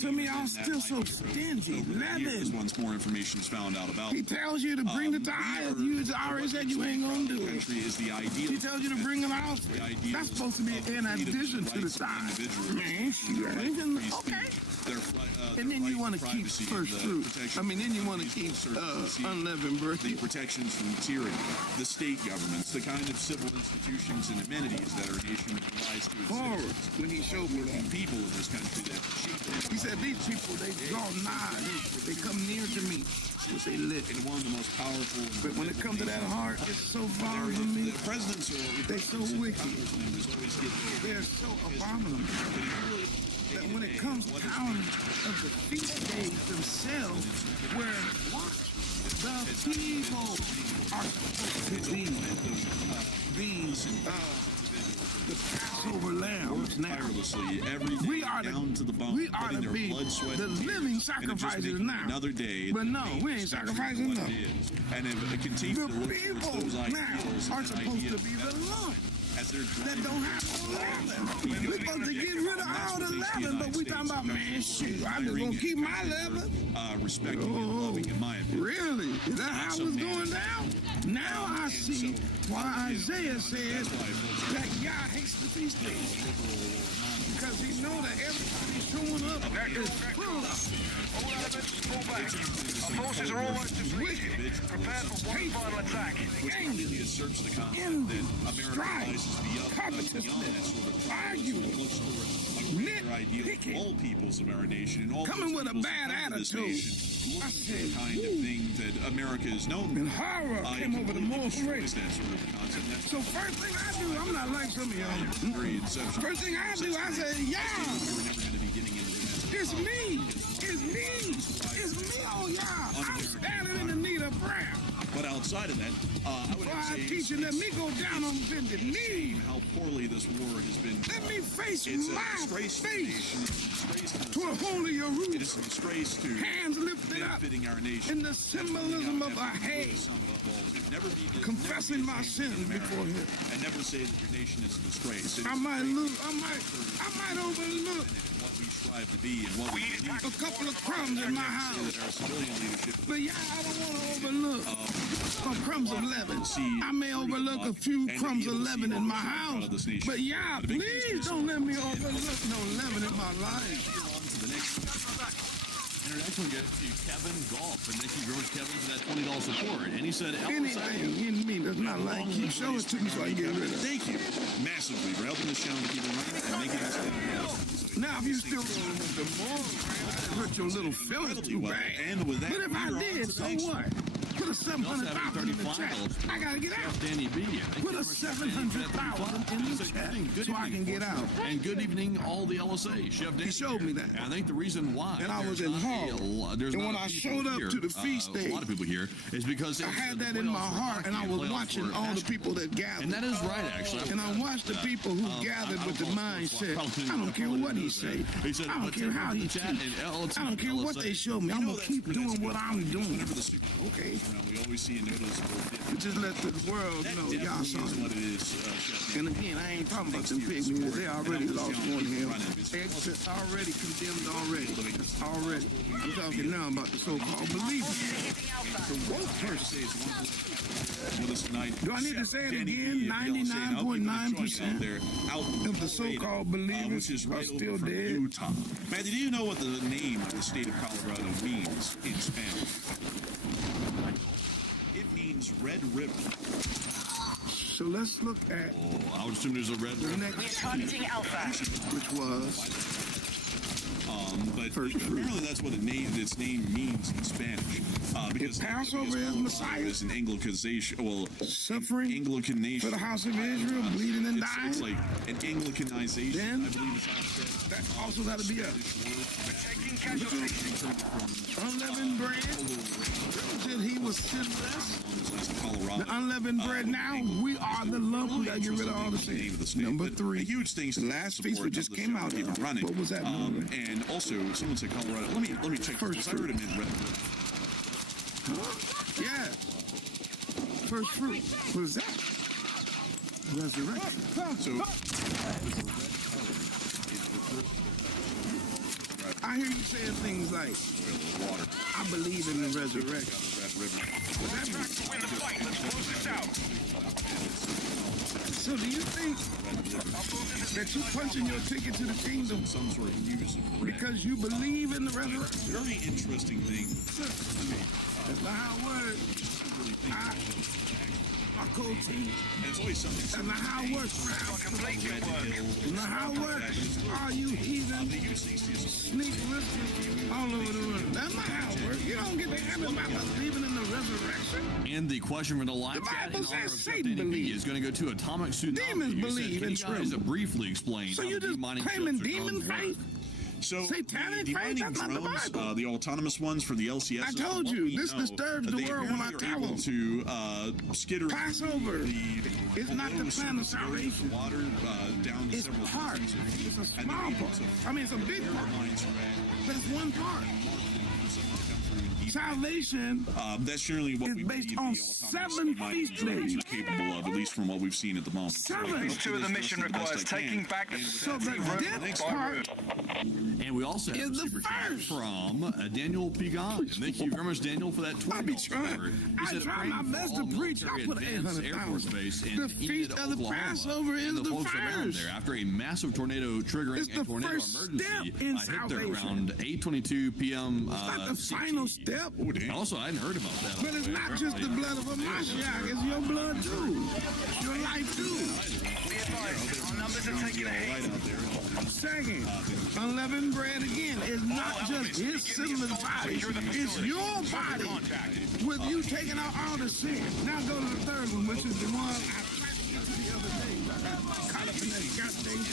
Some of y'all still so stingy. Because once more information is found out about, he tells you to bring the tire. You already said you ain't gonna do it. Is the ideal. He tells you to bring them out. That's supposed to be in addition to the tire. Man, okay. And then you want to keep first fruit. I mean, then you want to keep unleavened bread. The protections from tyranny, the state governments, the kind of civil institutions and amenities that our nation provides to its citizens. When he showed me that. People of this country that he said these people, they draw nigh, they come near to me. They lit. And one of the most powerful. But when it comes to that heart, it's so far from me. The presidents are. They're so wicked. They're so abominable. That when it comes down of the feast days themselves, where the people are supposed to be the Passover lambs now. We are to be the living sacrifices now. Another day, but no, we ain't sacrificing nothing. And if it continues the people now are supposed to be the lump that don't have 11. We're supposed to get rid of all the 11, but we talking about, man, shoot, I'm just gonna keep my 11. Respecting and loving, in my opinion. Really? Is that how it's going down? Now I see why Isaiah says that Yah hates the feast days. Because he know that everybody showing up is full of all elements, fall back. Our forces are almost depleted. Prepare for one final attack. He asserts the concept that America rises covetousness, arguing, nitpicking, all peoples of our nation, and all coming with a bad attitude. I said, the kind of thing that America is known for. And horror came over the moral race. So first thing I do, I'm not like some of y'all. First thing I do, I say, it's me. It's me. It's me, oh y'all. I'm standing in the need of prayer. But outside of that, I would say teaching, let me go down on bended knee. How poorly this war has been. Let me face my face to a holier root. It is a disgrace to hands lifted up our nation. In the symbolism of a hay. Confessing my sins before him. And never say that your nation is a disgrace. I might overlook what we strive to be and what we believe. A couple of crumbs in my house. But yeah, I don't want to overlook crumbs of leaven. I may overlook a few crumbs of leaven in my house. But yeah, please don't let me overlook no leaven in my life. And our next one goes to Kevin Golf, and thank you very much, Kevin, for that $20 support. And he said, anything in me does not like you. Show it to me so I can get rid of it. Thank you massively for helping this channel to keep it running and making this thing. Now, if you still don't want the more, hurt your little feelings too bad. But if I did, so what? Put a 700,000 in the chat. I gotta get out. Danny B. Put a 700,000 in the chat so I can get out. And good evening, all the LSA. Chef Danny. He showed me that. And I think the reason why. And I was in horror. And when I showed up to the feast day, a lot of people here, is because I had that in my heart, and I was watching all the people that gathered. And that is right, actually. And I watched the people who gathered with the mindset. I don't care what he say. I don't care how he teach. I don't care what they show me. I'm gonna keep doing what I'm doing. Okay. We always see a noticeable difference. Just let the world know y'all something. And again, I ain't talking about them pygmies. They already lost one of him. Exit already condemned already. Already. I'm talking now about the so-called believers. The woke person. Do I need to say it again? 99.9% of the so-called believers are still dead. Matthew, do you know what the name of the state of Colorado means in Spanish? It means Red River. So let's look at. I would assume there's a red river. We're targeting Alpha. Which was. But apparently that's what its name means in Spanish. Because Passover is Messiah. Is an Anglicanization. Suffering Anglicanization for the house of Israel, bleeding and dying. It's like an Anglicanization. Then, I believe it's how it's said. That also got to be a unleavened bread. Until he was sinless. The unleavened bread. Now we are the lump. We got to get rid of all the sins. Number 3. Huge things. The last feast that just came out. What was that? And And also, someone said Colorado. Let me check this. I heard it meant red. Yeah. First fruit. What is that? Resurrection. So, I hear you saying things like, I believe in the resurrection. So do you think that you're punching your ticket to the kingdom some sort of use of red. because you believe in the resurrection? Very interesting thing. That's not how it works. My cold team. And it's always something. That's not how it works. That's not how it works. All you heathen, sneak listeners all over the world. That's not how it works. You don't get to heaven by believing in the resurrection. And the question for the live chat in honor of Satan Updated believes. is going to go to Atomic Tsunami. Demons who believe said, and "Can you guys tremble." briefly explain So how you the just demining claiming ships are demon going to faith? work. So Satanic the faith, demining that's not the drones, Bible. the autonomous ones for the LCS. I told you, this disturbs the world when I tell them. To skitter Passover. the It's not the plan of salvation. Water down to It's several part. different It's a small part. I mean, it's a big part, but it's one part. Salvation that's generally what is we based believe on the 7 autonomous feast drones days. are capable of, at least from what we've seen at the moment. 7. Phase 2 of the mission requires taking back the So the death by part road. And we also have is a the super chat first. from Daniel Pigon. Thank you very much, Daniel, for that I be $20 trying. support. He I said, try "Praying my for best all to preach. I military put advanced Air Force 800,000. Base in The feast Enid, of the Oklahoma, Passover is and the the folks around first. there after a massive tornado triggering It's a the tornado first emergency step in hit there salvation. around 8:22 p.m. It's not the final step, Also, I hadn't heard about that. but it's not just the blood of a Mashiach. It's your blood too. Your life too. Be advised, our numbers are taking a hit. Second, unleavened bread again is not just his sinless body. It's your body with you taking out all the sin. Now go to the third one, which is the one I tried to get to the other day. I got caught up in that goddamn.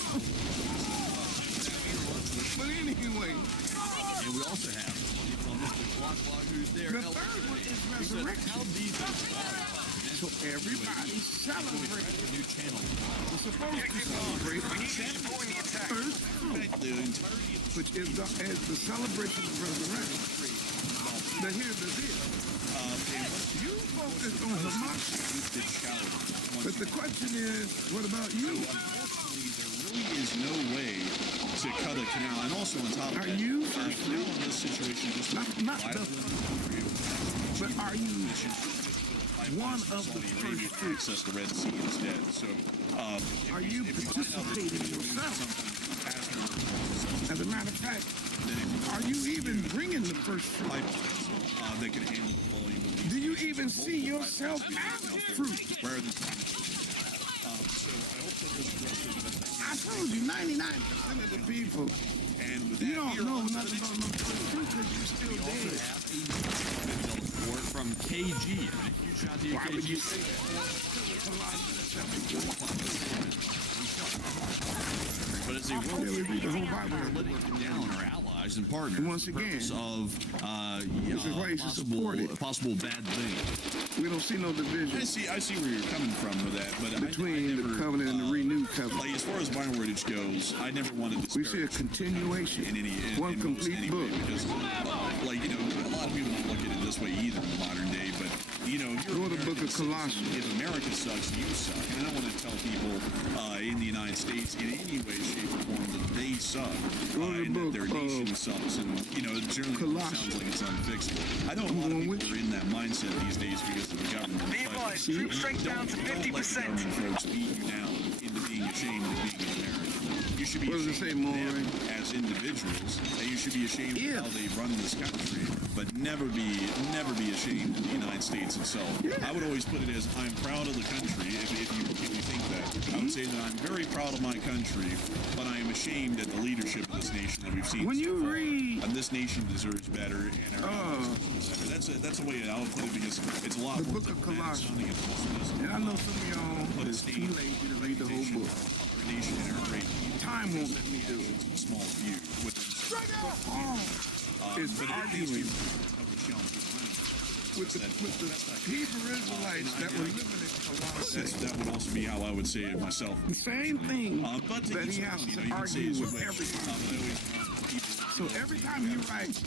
But anyway, And we also have Mr. Clocklog, who's there. the third one is resurrection. How deep So everybody celebrates. a new channel? We're supposed to celebrate We need you supporting the attack. first fruit, which is the celebration of resurrection. But here's the deal. You focus on Hamas, but the question is, what about you? Unfortunately, there really is no way to cut a canal. And also on top of Are that, you a canal in this situation just not vital but are you one of the first fruits? access the Red Sea instead. So, Are you participating yourself? As a matter of fact, are you even bringing the first fruit? That can handle the volume of these Do you even see yourself as fruit? rather than so I hope that this addresses the best I I told you, 99% of the people, can. And with you that, don't know nothing about no first fruit because you're still dead. Support from KG. A huge shout to you, Why would KG. you say But it's a Yeah, we read the whole Bible. working down our allies and partners. Once for the again, purpose of this is why you should support it. possible bad things. We don't see no division I see where you're coming from with that, but between the covenant and the renewed covenant. like as far as vinyl wordage goes, I never wanted to We see a continuation, one complete book. because like a lot of people don't look at it this way either in the modern day, but if you're Go to the book of Colossians. if America sucks, you suck. And I don't want to tell people in the United States in any way, shape, or form that they suck Go to the and book that their nation sucks, and it generally Colossians. sounds like it's unfixable. I know a lot of people are in that mindset these days because of the government. Be but advised, troop strength down to don't let the 50%. government folks beat you down into being ashamed of being an American. You should be What does it say, ashamed of them Maury? as individuals, and you should be ashamed If. of how they run this country, but never be ashamed of the United States itself. I would always put it as I'm proud of the country. If you think that, I would say that I'm very proud of my country, but I am ashamed at the leadership of this nation that we've seen. When so you far. read- And this nation deserves better, and our that's a way that I would put it because it's a lot The more book of diplomatic Colossians. sounding and also doesn't And I know some of y'all put is its too name lazy to read the whole book. of our nation and our great Time won't let me do it. a small few within Paul is but it arguing needs to be published with the Hebrew Israelites that were living in Colossae. that would also be how I would say it myself. The same thing But that he has to argue with everyone. I always remind people So every time he writes,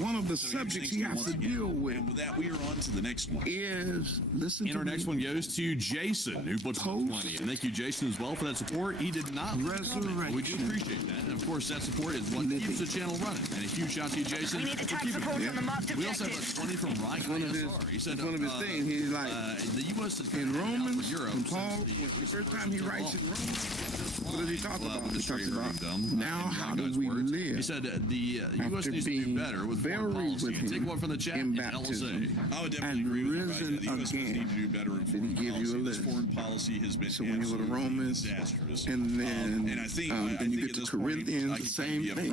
one of the subjects he has to deal with. And with that, we are on to the next one. Is listen And to our next one goes to Jason, who puts Post 20. And thank you, Jason, as well for that support. He did not Resurrection. We do appreciate that. And of course, that support is what keeps the channel running. And a huge shout out to you, Jason. We need for attack keeping support it. from the marked We also have objective. a 20 from Ryan one of his, ISR. He said, one of his things. He's like, the U.S. is in Romans, Europe, when Paul, the first time he writes in Romans, what does he talk about? He talks about, now how do we live? He said the U.S. needs to do better with foreign buried policy. with him Take one from the chat in and baptism, LSA. I would definitely and agree with you, risen right? The U.S. does again. need to do better in foreign give you a policy. This list. foreign policy has been So when you go to absolutely Romans, disastrous. and then and I think, then you get to Corinthians, the same thing.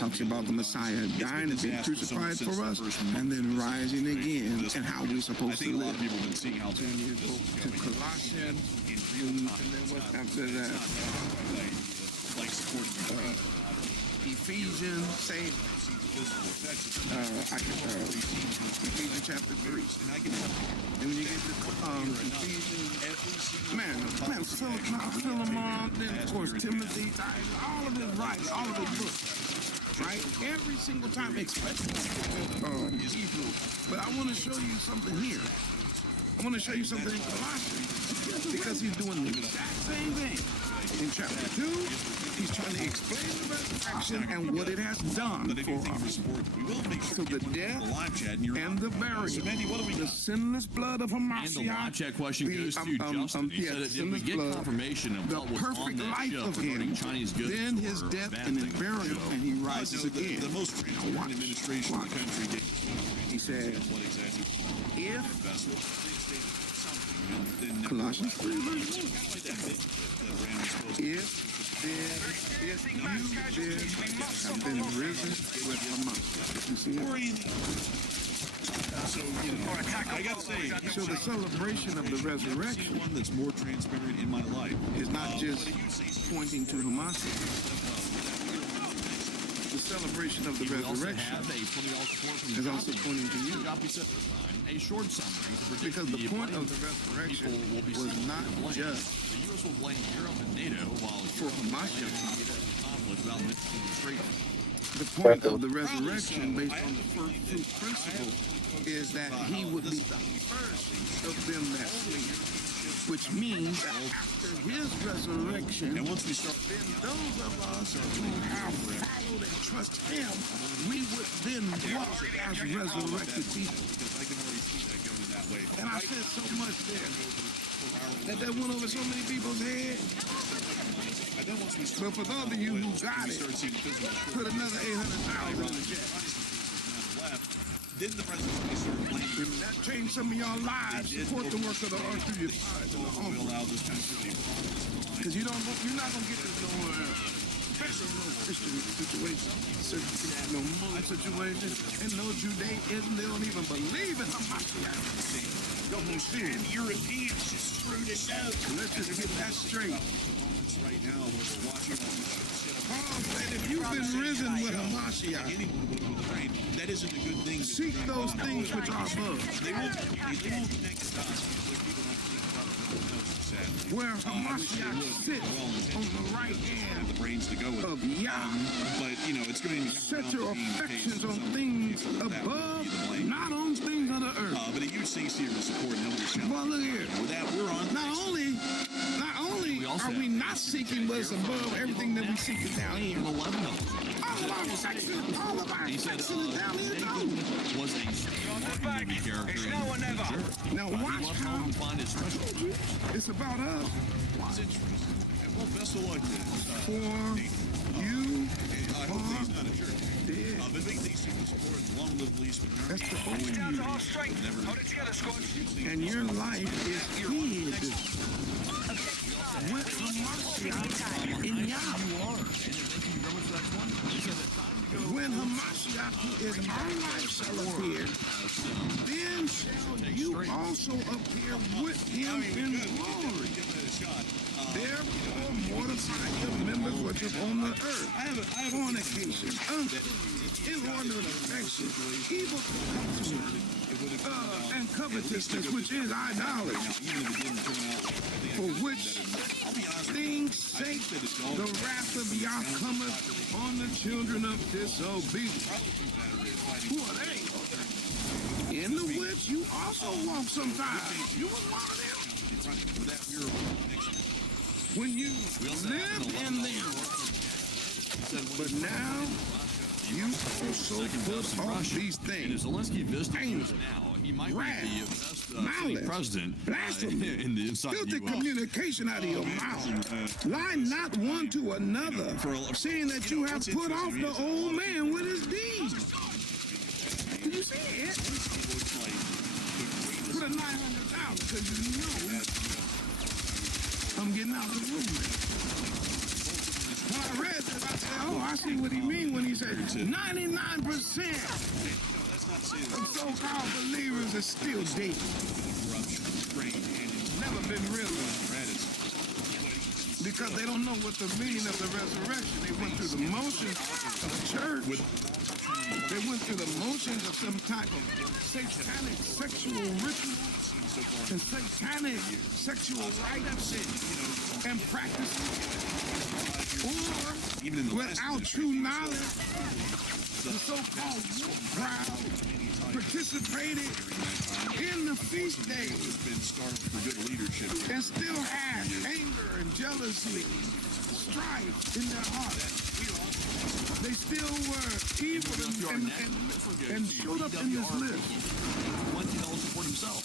Talks about the Messiah dying and being crucified for us, and then rising again, and how we're I supposed to think a lot live. of people have been seeing how Then you go to Colossians, and then what's after that? like supporting Ephesians, same. Ephesians chapter 3. And when you get to Ephesians, man, Philemon, then of course Timothy, all of his writings, all of his books, right? Every single time, especially Hebrew. But I want to show you something here. I want to show you something in Colossians, because he's doing the exact same thing. In chapter 2, he's trying to explain the resurrection and what it has done for us. So the death and the burial, the sinless blood of Hamashiach, And the live chat question goes to Justin. He said, did we get confirmation of the what was on perfect that life shelf of regarding him, Chinese goods? then his or death bad and his things? burial, and he rises again. The most transparent administration in the country did. He said, What exactly? if Colossians 3, verse 1. If you have been risen with Hamas. You see it? So, I got to say, So the celebration of the resurrection one that's more transparent in my life is not just pointing to Hamas. The celebration of the We also resurrection have a $20 support from is also pointing to you. Joppy said this time, a short summary to predict Because the point of the resurrection people will be was sent not to blame. just The U.S. will blame Europe and NATO while for Hamas. conflict without mentioning the straight. The point of the resurrection, based on the first fruit principle, is that he would be the first of them that sleep. Which means that after his resurrection, and once we start, then those of us who have followed and trust him, we would then walk as resurrected people. I can already see that going that way. And I said so much there that went over so many people's head. And then once we But for those of you who got it, start seeing physical put another 800,000 in the jet. then the president may start blaming. That changed some of y'all lives. Support the work of the earth through your tithes and the We offering. allow this country to be Because you're not gonna get this nowhere. Especially no Christian situation, no Muslim situation, and no Judaism. They don't even believe in Hamashiach. And Europeans just screwed us out. Let's just get that straight. right now where we're watching all this shit. Paul said, if you've been risen with Hamashiach, Anyone would have trained. That isn't a good thing. seek those things which are above, They won't connect the dots. There's people not thinking about it. where Hamashiach sits on the right hand The brains to go with of it. Yah. But, you know, it's going to Set your affections on things above, not on things of the earth. But a huge thing here to support Nobody's channel. Well, look here. With that, we're on. Not only are we not seeking what's above, everything that we seek is down here. $11. All of our section is down here too. Was a movie character. It's now or never. Now watch how Find his special. it's about us. It's interesting. And well, best of luck to For you I hope he's not a jerk. dead. But big things to support. Long live Least with That's the only Down to you. half strength. Hold it together, squad. And your life is hid with Hamashiach in Yah. When Hamashiach, who is our life, shall appear, then shall you also appear with him in glory. Therefore, mortify your members which are on the earth. Fornication, uncleanness, inordinate affection, evil company, and covetousness, which is idolatry. for which things sake the wrath of Yah cometh on the children of disobedience. Who are they? In the which you also walk sometimes. You was one of them. When you lived in them. But now you also put off these things. Anger, wrath, malice, president, blasphemy, filthy communication out of your mouth. Lie not one to another, saying that you have put off the old man with his deeds. Did you see it? Put a 900,000 because you know I'm getting out of the room. When I read this, I said, oh, I see what he means when he said 99% of so-called believers are still dead. Never been realized. Because they don't know what the meaning of the resurrection. They went through the motions of church. They went through the motions of some type of satanic sexual ritual and satanic sexual rites and practices. Or, without true knowledge, the so-called crowd participated in the feast days and still had anger and jealousy, strife in their hearts. They still were evil and showed up in this list. One can all support himself.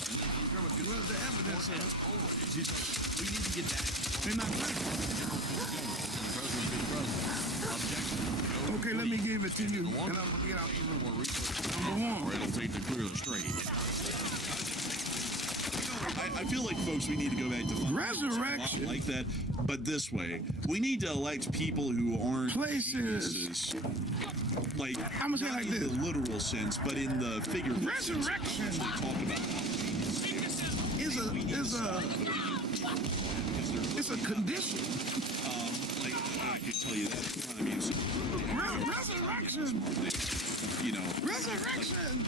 Where's the evidence? Always. He's like, we need to get back. They're not okay, let me give it to you, and I'm going to get out the room. Number one. It'll take the clear the straight. I feel like, folks, we need to go back to resurrection like that, but this way. We need to elect people who aren't places. Like, I'm gonna say like in this. the literal sense, but in the figurative resurrection sense. Talk about it's a condition. Like, I could tell you that. I mean, resurrection. You know, resurrection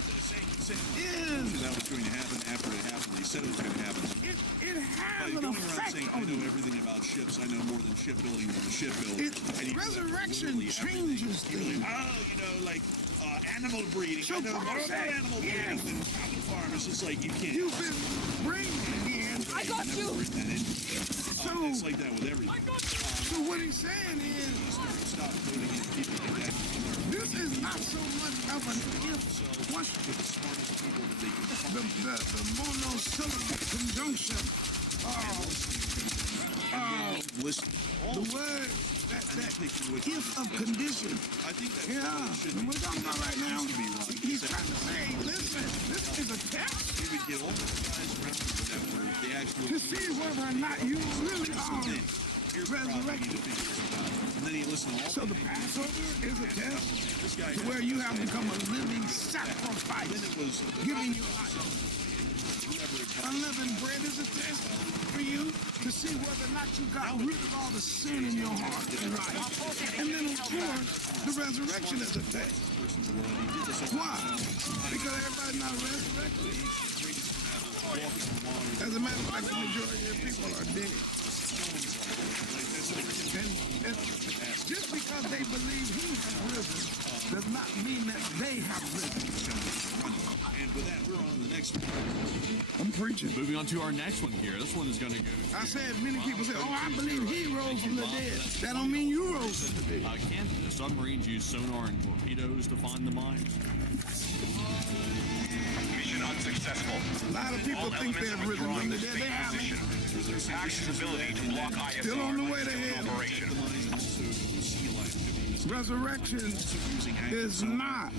is that was going to happen after it happened. He said it was going to happen. It has an effect saying, on I know you. everything about ships. I know more than shipbuilding than the shipbuilder. Resurrection changes things. Oh, you know, like animal breeding. So I know more about animal breeding than common farmers. It's like you can't. You've been bringing in. I got you. It's like that with everything. So what he's saying is, stop voting in people like that. This is not so much of an if question. The smartest people that they can find. The monosyllable conjunction. The word that if of condition. I think that's what we're talking about right now. He's trying to say, listen, this is a test. We would get all the guys around with that word. They actually to see whether or not you really are resurrected. And then he listened to all. So the Passover is a test to where you have become a living sacrifice, giving your life. Unleavened bread is a test for you to see whether or not you got rid of all the sin in your heart and life. And then, of course, the resurrection is a test. Why? Because everybody's not resurrected. As a matter of fact, the majority of people are dead. And just because they believe he has risen does not mean that they have risen. And with that, we're on the next one. I'm preaching. Moving on to our next one here. This one is going to go. I said many people say, oh, I believe he rose from the dead. That don't mean you rose from the dead. Can the submarines use sonar and torpedoes to find the mines? Mission unsuccessful. A lot of people think they have risen from the dead. They haven't. Pax's ability to block ISR. Still on the way to hell. Resurrection is not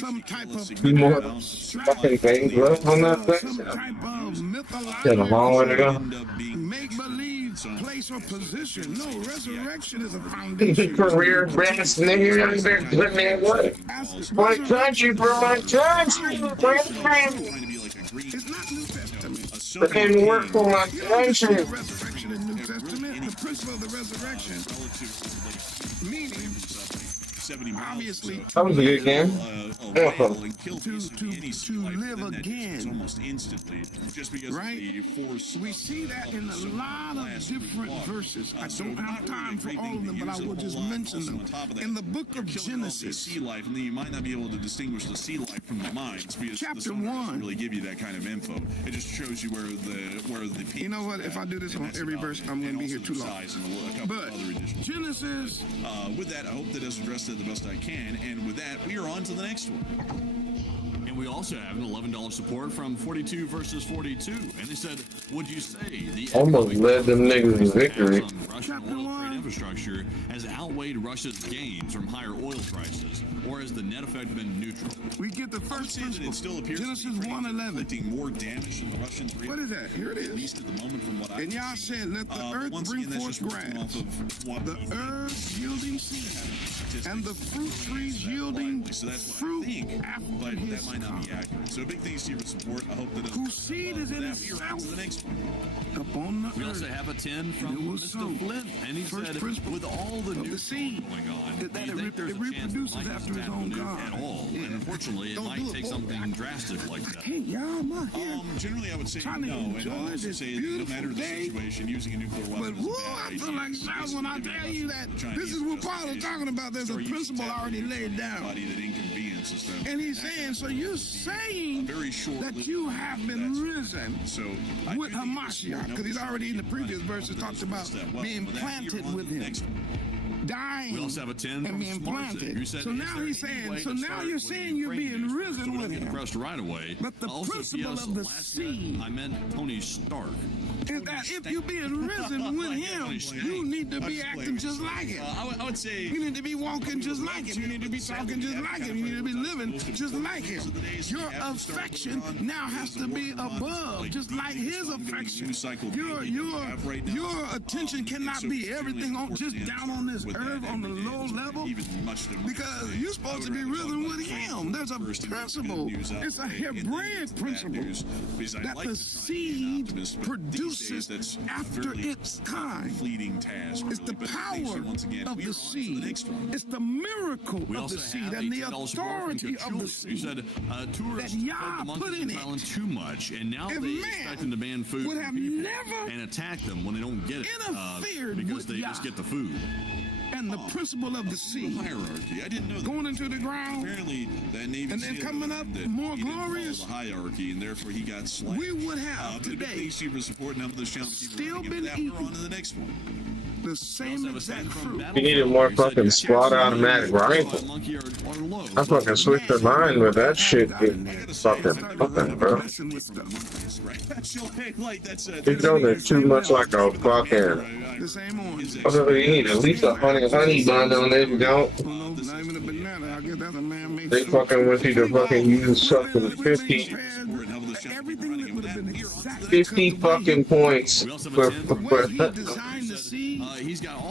some type of fucking things left on that thing. some type of Got a long way to go. make-believe place or position. No, resurrection is a foundation. Career best nigga, they're putting me away. My country for my country, It's not New Testament. freaking work for my You don't see country. resurrection in New Testament. The principle of the resurrection, meaning 70 miles. Obviously, That was a good game. To live again. Almost instantly, just because right? of the force. We see that in a lot of different verses. I don't have time for all of them, but I will just mention them. In the book of Genesis, sea life, and then you might not be able to distinguish the sea life from the mines because chapter the song 1 doesn't really give you that kind of info. It just shows you where the people. You know what? If I do this on every verse, I'm going to be here too long. But Genesis. With that, I hope that it's addressed it the best I can. And with that, we are on to the next one. And we also have an $11 support from 42 versus 42. And they said, would you say the Almost led them niggas to victory. Russian oil trade infrastructure has outweighed Russia's gains from higher oil prices, or has the net effect been neutral? We get the first principle. It still appears Genesis 1:11. More damage than the Russians. What is that? Here it is. At least at the moment, from what I and y'all said, let the earth bring forth grass, the earth yielding seed, and the fruit trees yielding fruit after his time. Not be accurate. So big things to your support. I hope that whose seed is in itself the next one. upon the earth. We also have a 10 from Mr. Flint, and he said, with all the new seed going on, that do you think there's a chance reproduces it might after his own God at all? Yeah. And unfortunately, it might take something drastic like that. Hey, y'all, my here. Generally, I would say no, and I would also say no matter the situation, using a nuclear weapon. But I feel like shots when I tell you that this is what Paul is talking about. There's a principle already laid down. And he's saying, so you're saying that you have been risen with Hamashiach, because he's already in the previous verses talked about being planted with him, dying we also have a 10 and being planted. So now he's saying, so now you're saying you're being risen with him. Right away. But the principle of the seed, I meant Tony Stark. is that if you're being risen with him, you need to be acting just like him. I would say you need to be walking just like him. You need to be talking just like him. You need to be living just like him. Your affection now has to be above, just like his affection. Your attention cannot be everything on just down on this earth on the low level, because you're supposed to be risen with him. There's a principle. It's a Hebraic principle that the seed produces after its kind. It's the power of the seed. It's the miracle of the seed and the authority of the seed that Yah put in it. Too much, and now if they expect them to ban food would have never and attack them when they don't get it because they just get the food. And the principle of the seed hierarchy. I didn't know that. Going into the ground. Apparently, that Navy and then coming up more glorious. The hierarchy, and therefore he got slight. We would have today support now this channel. Still been eating. On to the next one. The same exact fruit. You needed more fucking squad automatic rifle. I fucking switched the line with that shit. Fucking, bro. It's going too much like a fucking. You need at least a honey bun on it, you don't. They fucking want you to fucking use something 50 fucking points for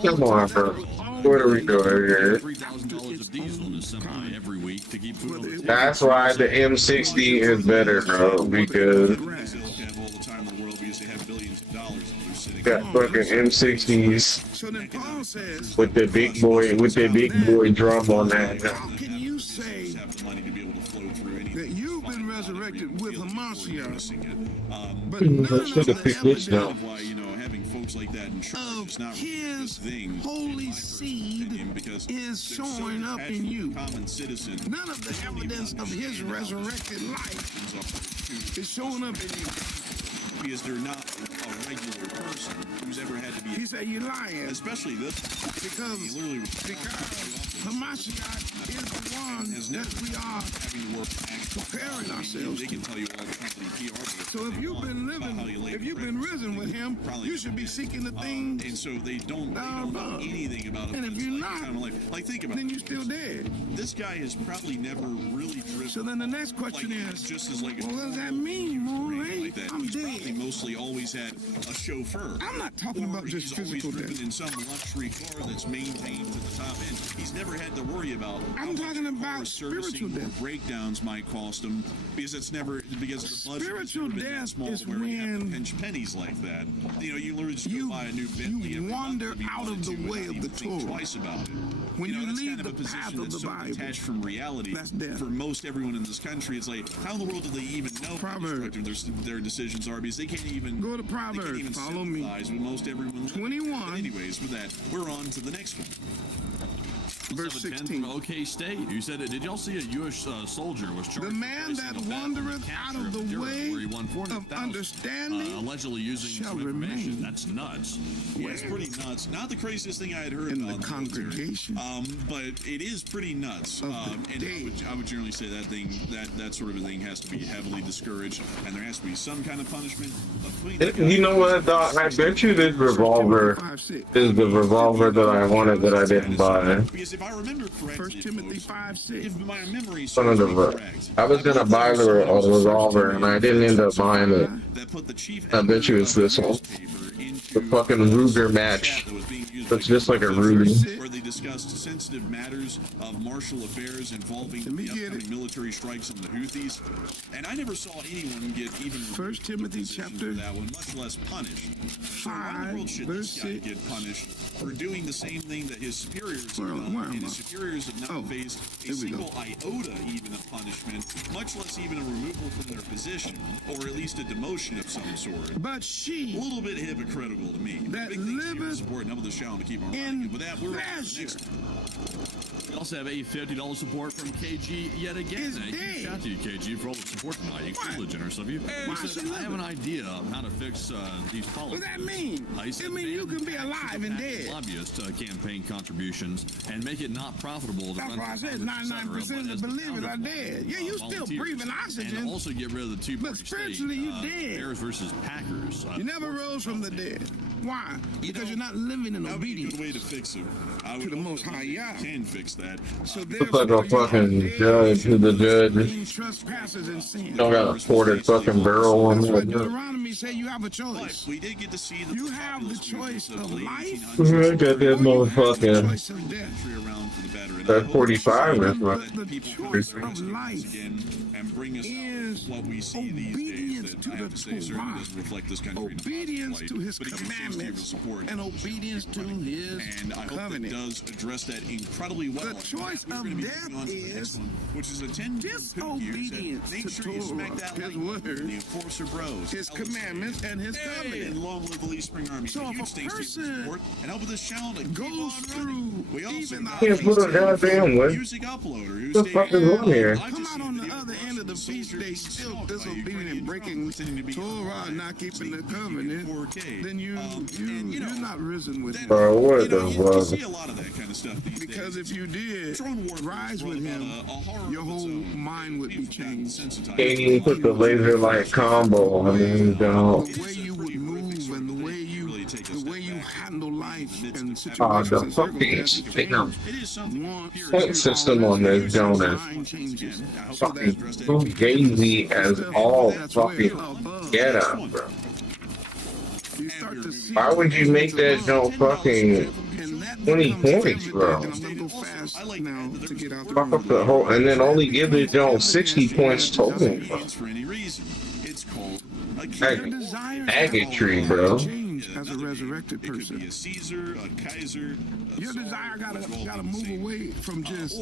come on, bro. Puerto Rico here. That's why the M60 is better, bro, because got fucking M60s with the big boy drum on that. How can you say that you've been resurrected with Hamashiach, but none of the evidence of his holy seed is showing up in you? None of the evidence of his resurrected life is showing up in you. Because they're not a regular person who's ever had to be. He said you're lying. Especially this. Because Hamashiach is the one that we are preparing ourselves They can tell you all the company PR. So if you've been living, if you've been risen with him, you should be seeking the things. And so they don't know anything about it. And if you're not, like think about then you're still dead. This guy has probably never really driven. So then the next question is, just as like well, what does that mean, Moray? I'm dead. He mostly always had a chauffeur. I'm not talking about just physical death. In some luxury car that's maintained to the top end. He's never never had to worry about. I'm talking about spiritual death. Breakdowns might cost them because it's never because the budget spiritual death small is where when you have to pinch pennies like that. You know, you literally just go buy a new Bentley. You wander out of the way of the Torah. Twice about it. When you that's leave kind of the a path position of the that's so Bible, detached from reality. that's death. For most everyone in this country, it's like, how in the world do they even know how destructive their decisions are? Because they can't even go to Proverbs. Follow me. With most everyone. 21. But anyways, with that, we're on to the next one. Verse 16. From OK State. You said it. Did y'all see a U.S. soldier was charged? The man that wandereth out of the way where he won of understanding allegedly using shall information. remain. That's nuts. Yeah, it's pretty nuts. Not the craziest thing I had heard in about the congregation. but it is pretty nuts. And I would generally say that sort of a thing has to be heavily discouraged, and there has to be some kind of punishment. You know what, Doc? I bet you this revolver is the revolver that I wanted that I didn't buy. Because if I remember correctly, 1 Timothy 5:6. If my memory I was gonna buy the revolver and I didn't end up buying it. I bet you it's this one. The fucking Ruger match. It's just like a Ruger. Where they discussed sensitive matters of martial affairs involving the upcoming military strikes on the Houthis. And I never saw anyone get even 1 Timothy chapter that one, much less punished. 5 verse 6. Get punished for doing the same thing that his superiors have done, and his superiors have not faced a single iota even of punishment, much less even a removal from their position, or at least a demotion of some sort. But she, a little bit hypocritical to me. That liveth support and the show to keep on in but that we're pleasure. We also have a $50 support from KG yet again. Huge shout out to you, KG, for all the support tonight. You're really generous of you. He said, I have an idea of how to fix these policies. What does that mean? It means you can be alive and dead. Lobbyist campaign contributions and make it not profitable. That's why I said 99% of the believers are dead. Yeah, you still breathing oxygen. And also get rid of the two-party but spiritually, you dead. Bears versus Packers. You never rose from the dead. Why? Because you're not living in obedience. Good way to fix it. To the Most High Yah. Can fix that. So looks like a fucking judge who the judge don't got a ported fucking barrel on there. Deuteronomy say you have a choice. We did get to see you have the choice of life. I got that motherfucking that 45 is what. The choice of life and bring us is what we see obedience these days to the Torah, reflect this country obedience to His commandments, and obedience to His covenant. Does address that incredibly well. The choice of death is which is a disobedience to Torah, His word, the enforcer bros, His commandments, and His covenant. And long live the Lee Spring Army. So if a person and help with this channel to goes through even can't put a goddamn way. music uploader What the fuck is on here? Come out on the other end of the feast day still disobedient and breaking Torah and not keeping the covenant, then you're not risen with Him. Bro, what the fuck? See a lot of that kind of stuff these because days. if you did rise with Him, your whole mind would be changed. Can't even put the laser light combo. I mean, don't. The way you would move and the way you handle life and situations. The fucking point system on this Jonas. Fucking fugazi as all fucking get up, bro. Why would you make that jump fucking 20 points, bro? Fuck up the whole, and then only give it jump 60 points total, bro. Agatry, bro. As a resurrected person, a Caesar, a Kaiser, your desire gotta move away from just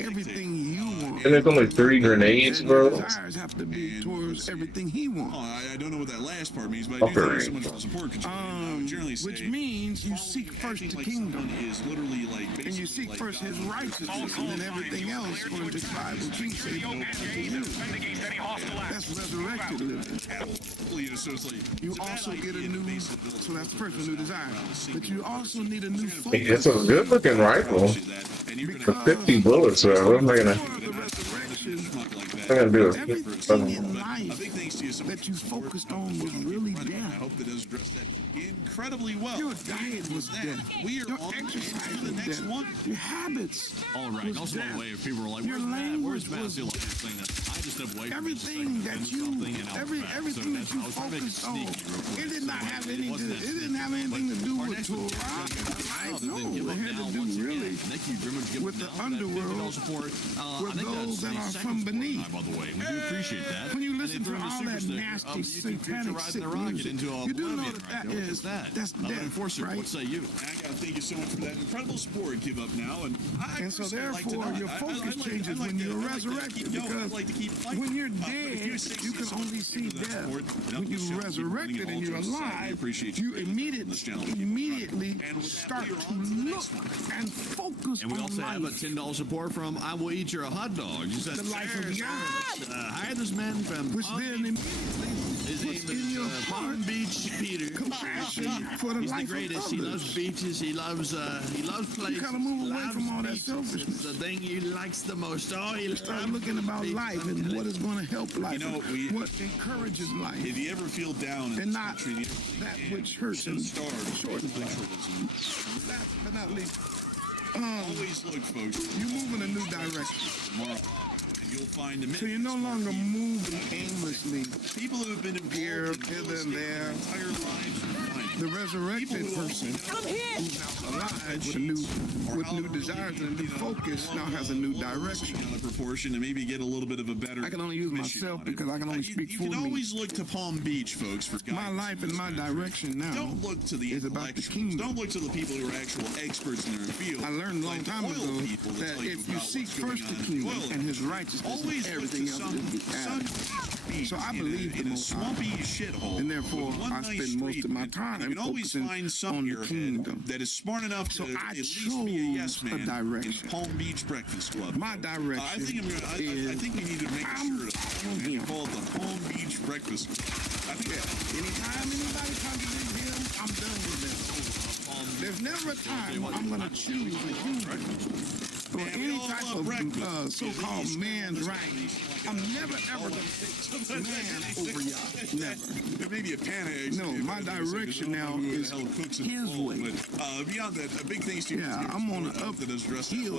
everything you want. And there's only 3 grenades, bro. Your desires have to be towards everything He wants. I don't know what that last part means, but I do think so much for support. Which means you seek first the kingdom, and you seek first His righteousness, and then everything else, according to the Bible, Jesus said, that's resurrected living. You also get a new, so that's first a new desire, but you also need a new focus. It's a good looking rifle. For 50 bullets, bro. What am I gonna? I'm gonna do it. Everything in life that you focused on was really death. I hope that does address that incredibly well. Your diet was death. We are Your on exercise to the was next death. one. Your habits. All right. was Also, by death. the way, if people are like, Your "Where's Matt? language Where's Matt?" was See, like you're saying that I just step away from everything that you, everything that you focused on. It did not have any. It didn't have anything to do with Torah. No, it had to do really with the underworld, with those that are from beneath. By the way, we do appreciate that. When you listen to all that nasty, satanic, sick music, you do know that is that's death, right? What say you? I gotta thank you so much for that incredible sport give up now, and so therefore your focus changes when you're resurrected, because when you're dead, you can only see death. When you're resurrected and you're alive, you immediately start to look and focus and we on also life. have a $10 support from I Will Eat Your Hot Dog. You said, The life of God. Hi, this man from Which then his name puts in your is heart Palm Beach Peter. compassion for the He's the life greatest. of He others. loves beaches. He loves places. You gotta move away Loves from all that beaches. selfishness. The thing he likes the most. Oh, he Start looking about life and what is going to help life, what encourages life, if you ever feel down in and this not country, that which hurts and shortens life. Last but not least, always look, folks. you move in a new direction. Tomorrow, and you'll find a So you're no longer moving aimlessly. people who have been involved Here, in hither, real and estate there. their entire lives are fine. The resurrected person who's now alive with new desires and a new focus now has a new direction. On a proportion and maybe get a little bit of a better. I can only use commission myself on it. because I can only speak you for can me. always look to Palm Beach, folks, for guidance. My life and my direction now Don't look to the is about the intellectuals. kingdom. Don't look to the people who are actual experts in their field. I learned a long Like the time oil ago people that tell you if you about seek what's going first the on in kingdom oil and his righteousness, always everything else will be added. So I believe in the a Most High. swampy shithole, And therefore, with one I nice spend most of my street, time you can always focusing find some on the airhead kingdom. that is smart enough So to I at least be a yes chose a man in direction. Palm Beach Breakfast Club. My direction I think I'm gonna. I think we need to make a shirt him. called the Palm Beach Breakfast Club. I think Anytime anybody contradicts him, I'm done with them. There's never a time when I'm going to choose a human or any type of so-called man's right. I'm never ever going to pick man over y'all. Never. there may be a panic. No, my direction now is his way. But beyond that, a big thanks to you. Yeah, I'm on an uphill journey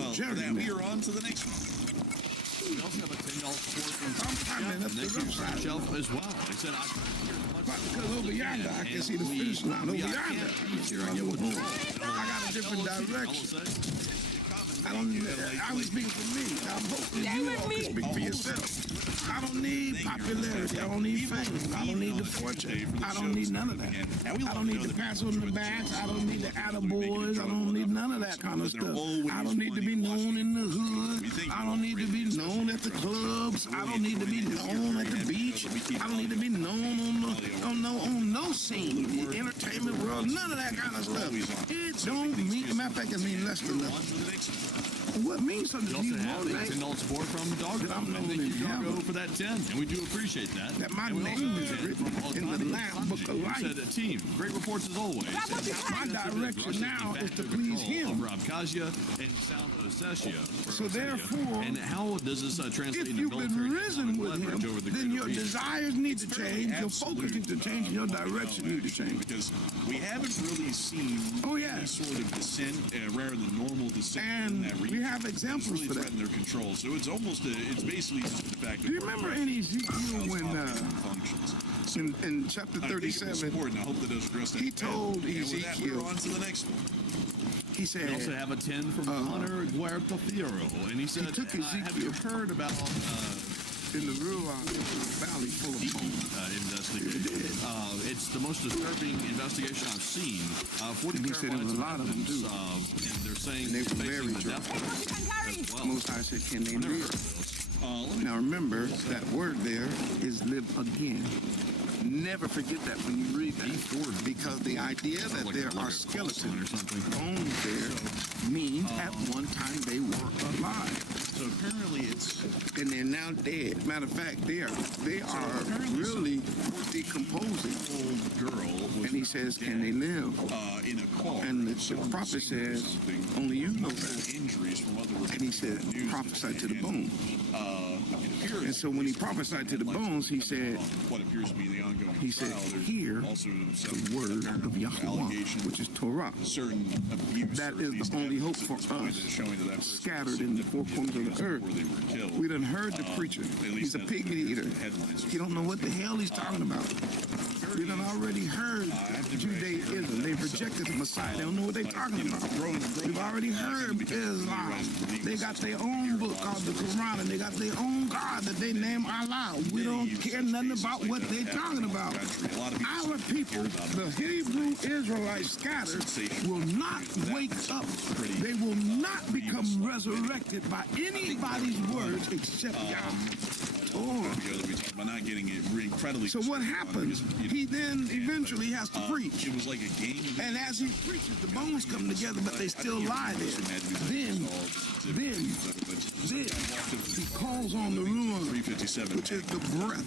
We now. are on to the next one. We also have a $10 support from I'm climbing up the Thank you, upside. Shelf, as well. He said, Because over yonder, I can see the finish line. Over yonder, I got a different direction. I'm speaking for me. I'm hoping you all can speak for yourself. I don't need popularity. I don't need fame. I don't need the fortune. I don't need none of that. I don't need the pats on the backs. I don't need the attaboys. I don't need none of that kind of stuff. I don't need to be known in the hood. I don't need to be known at the clubs. I don't need to be known at the beach. I don't need to be known on no scene, the entertainment world, none of that kind of stuff. It don't mean, matter of fact, it means less than nothing. What means something to we you also have more a than $10 support from Doggo. I'm known Thank you, in Doggo, heaven. for that 10, and we do appreciate that. That my And we also name have is 10 written from in the Altani Lamb Book of Sanji, who Life. said, team, great reports as always. My direction now is to please him. Over Abkhazia and South Ossetia. So therefore, and how does this translate if into you've been military risen with leverage him, over the then greater your region? desires need to change, your focus needs to change, and your direction needs to change. Because we haven't really seen any sort of descent, rather than normal descent in that And region. we have examples really for that. threaten their control. So it's almost it's basically just the fact that Do you remember in Ezekiel when functions. in chapter 37, I hope that does address that. he told And with that, Ezekiel, we're on to the next one. he said, We also have a 10 from Hunter Guerta Fiero, and he said, took have you Ezekiel heard about in the Ruach Valley full of homes. investigation? It's the most disturbing investigation I've seen. 40 And he said there was a lot of them, too. And they're saying And they were facing very the death penalty as well. Most High said, can they live? Now remember, that word there is live again. Never forget that when you read that. Because the idea that there are skeleton bones there means at one time they were alive. So apparently it's... And they're now dead. Matter of fact, they are really decomposing. Old girl was And he says, can they live? in a car. And the prophet says, only you know that. Injuries from other And he said, prophesy to the bone. And so when he prophesied to the bones, he said, what appears to be the ongoing hear the word of Yahweh, which is Torah. Certain abuse. That is the only hope for us, scattered in the four corners of the earth. We done heard the preacher. He's a pig eater. He don't know what the hell he's talking about. We done already heard Judaism. They've rejected the Messiah. They don't know what they're talking about. We've already heard Islam. They got their own book called the Quran, and they got their own God that they name Allah. We don't care nothing about what they're talking about. Our people, the Hebrew Israelites scattered, will not wake up. They will not become resurrected by anybody's words except Yahweh. So what happens? He then eventually has to preach. And as he preaches, the bones come together, but they still lie there. Then he calls on the Ruach, which is the breath,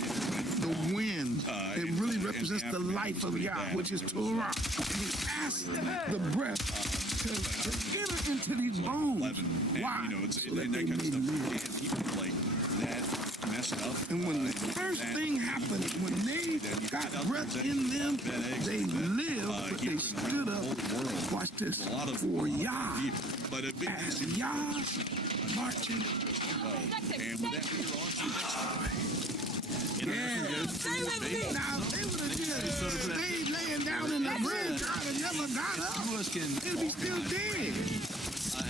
the wind. It really represents the life of Yah, which is Torah. And he asks the breath to enter into these bones. Why? So that they may live. And when the first thing happened, when they got breath in them, they lived, but they stood up. Watch this. For Yah. As Yah marching. Now, they would have just stayed laying down in the graveyard and never got up. They'd be still dead.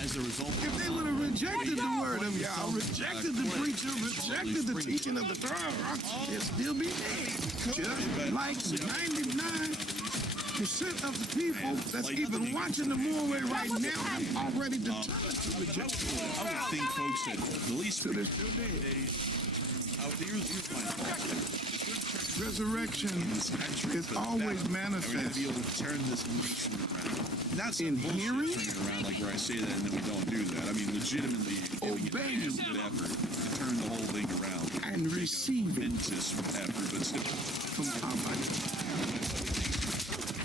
As a result, if they would have rejected the word of Yah, rejected the preacher, rejected the teaching of the Torah, they'd still be dead. Just like 99% of the people that's even watching the Morway right now have already determined to reject the word. I would think, folks, that the least they're still dead. Resurrection is always manifest. Be able to turn this nation around. That's in hearing, around like where I say that and then we don't do that. I mean, legitimately obeying a good effort to turn the whole thing around and receiving effort, but still.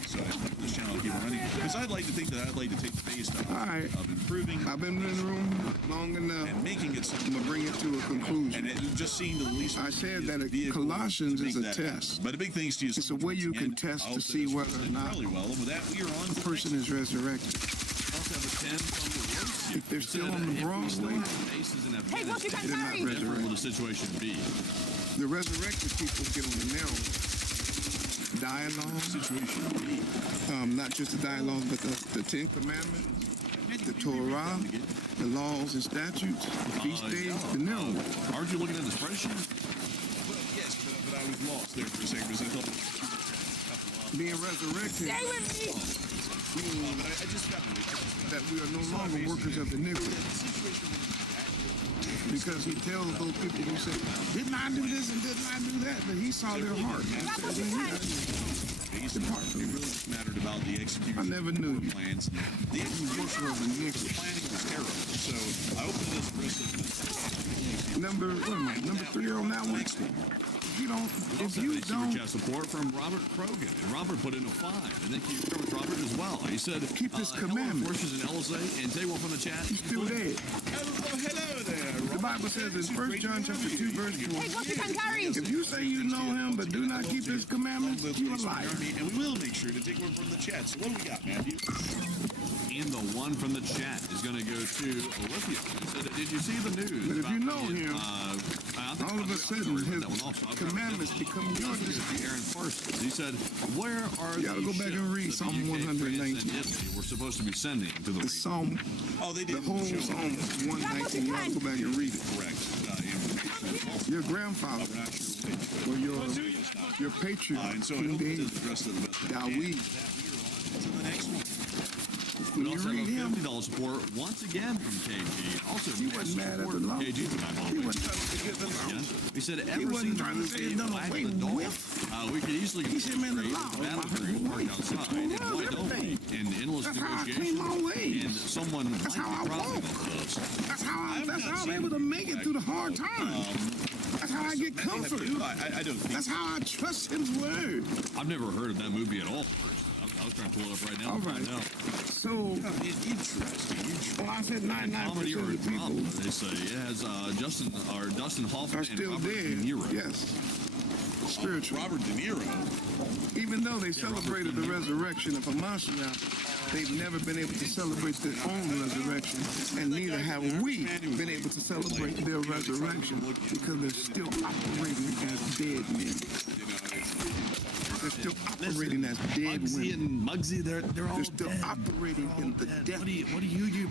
So this channel will keep running because I'd like to think that I'd like to take the base of improving. I've been in the room long enough and making it. I'm gonna bring it to a conclusion. And it just seeing the least. I said that Colossians is a test. But a big thing is to use. It's a way you can test to see whether or not a person is resurrected. If they're still on the Broadway, hey, what you they're not resurrected. Will the situation be? The resurrected people get on the narrow dialogue situation. Not just the dialogue, but the Ten Commandments, the Torah, the laws and statutes, the feast days, the narrow. Aren't you looking at the spreadsheet? Well, yes, but I was lost there for a second because I thought being resurrected means that we are no longer workers of iniquity. Because he tells those people who say, didn't I do this and didn't I do that? But he saw their heart. It really mattered about the execution. I never knew you. Plans. The execution of the iniquity. Planning was terrible. So I opened this rest of number 3 on that one. If you don't chat support from Robert Krogan, and Robert put in a 5, and thank you very much, Robert, as well. He said, keep this commandment. Forces in LSA, and say one from the chat. He's still dead. Hello there. The Bible says in 1 John chapter 2, verse 4, hey, what you can carry? If you say you know him, but do not keep his commandments, you are a liar. And we will make sure to take one from the chat. So what do we got, Matthew? And the one from the chat is going to go to Olivia. He said, did you see the news? But if you know him, all of a sudden his commandments become yours. Aaron Parsons. He said, where are you gotta go back and read Psalm 119. We're supposed to be sending to the Psalm. The whole Psalm 119. You gotta go back and read it. Correct. Your grandfather or your patriarch, King David, Dawid. We also have a $50 support once again from KG. Also, he wasn't mad at the law. KG he wasn't trying to get the law. He said, he wasn't trying to say it's done away with. We could easily he said, man, the law outside and white only and endless negotiation. And someone that's how I walk. That's how I'm able to make it through the hard times. That's how I get comfort. I don't think that's how I trust his word. I've never heard of that movie at all. was trying to pull it up right now. All right. So, interesting. well, I said 99% Comedy or of the people drama, they say. It has Dustin Hoffman are and still Robert dead. De Niro. Yes. Spiritual. Robert De Niro. Even though they celebrated the resurrection of Hamashiach, they've never been able to celebrate their own resurrection, and neither have we been able to celebrate their resurrection because they're still operating as dead men. They're still operating as dead Muggsy women. and Muggsy, they're all They're still dead. operating in the death. What do you do?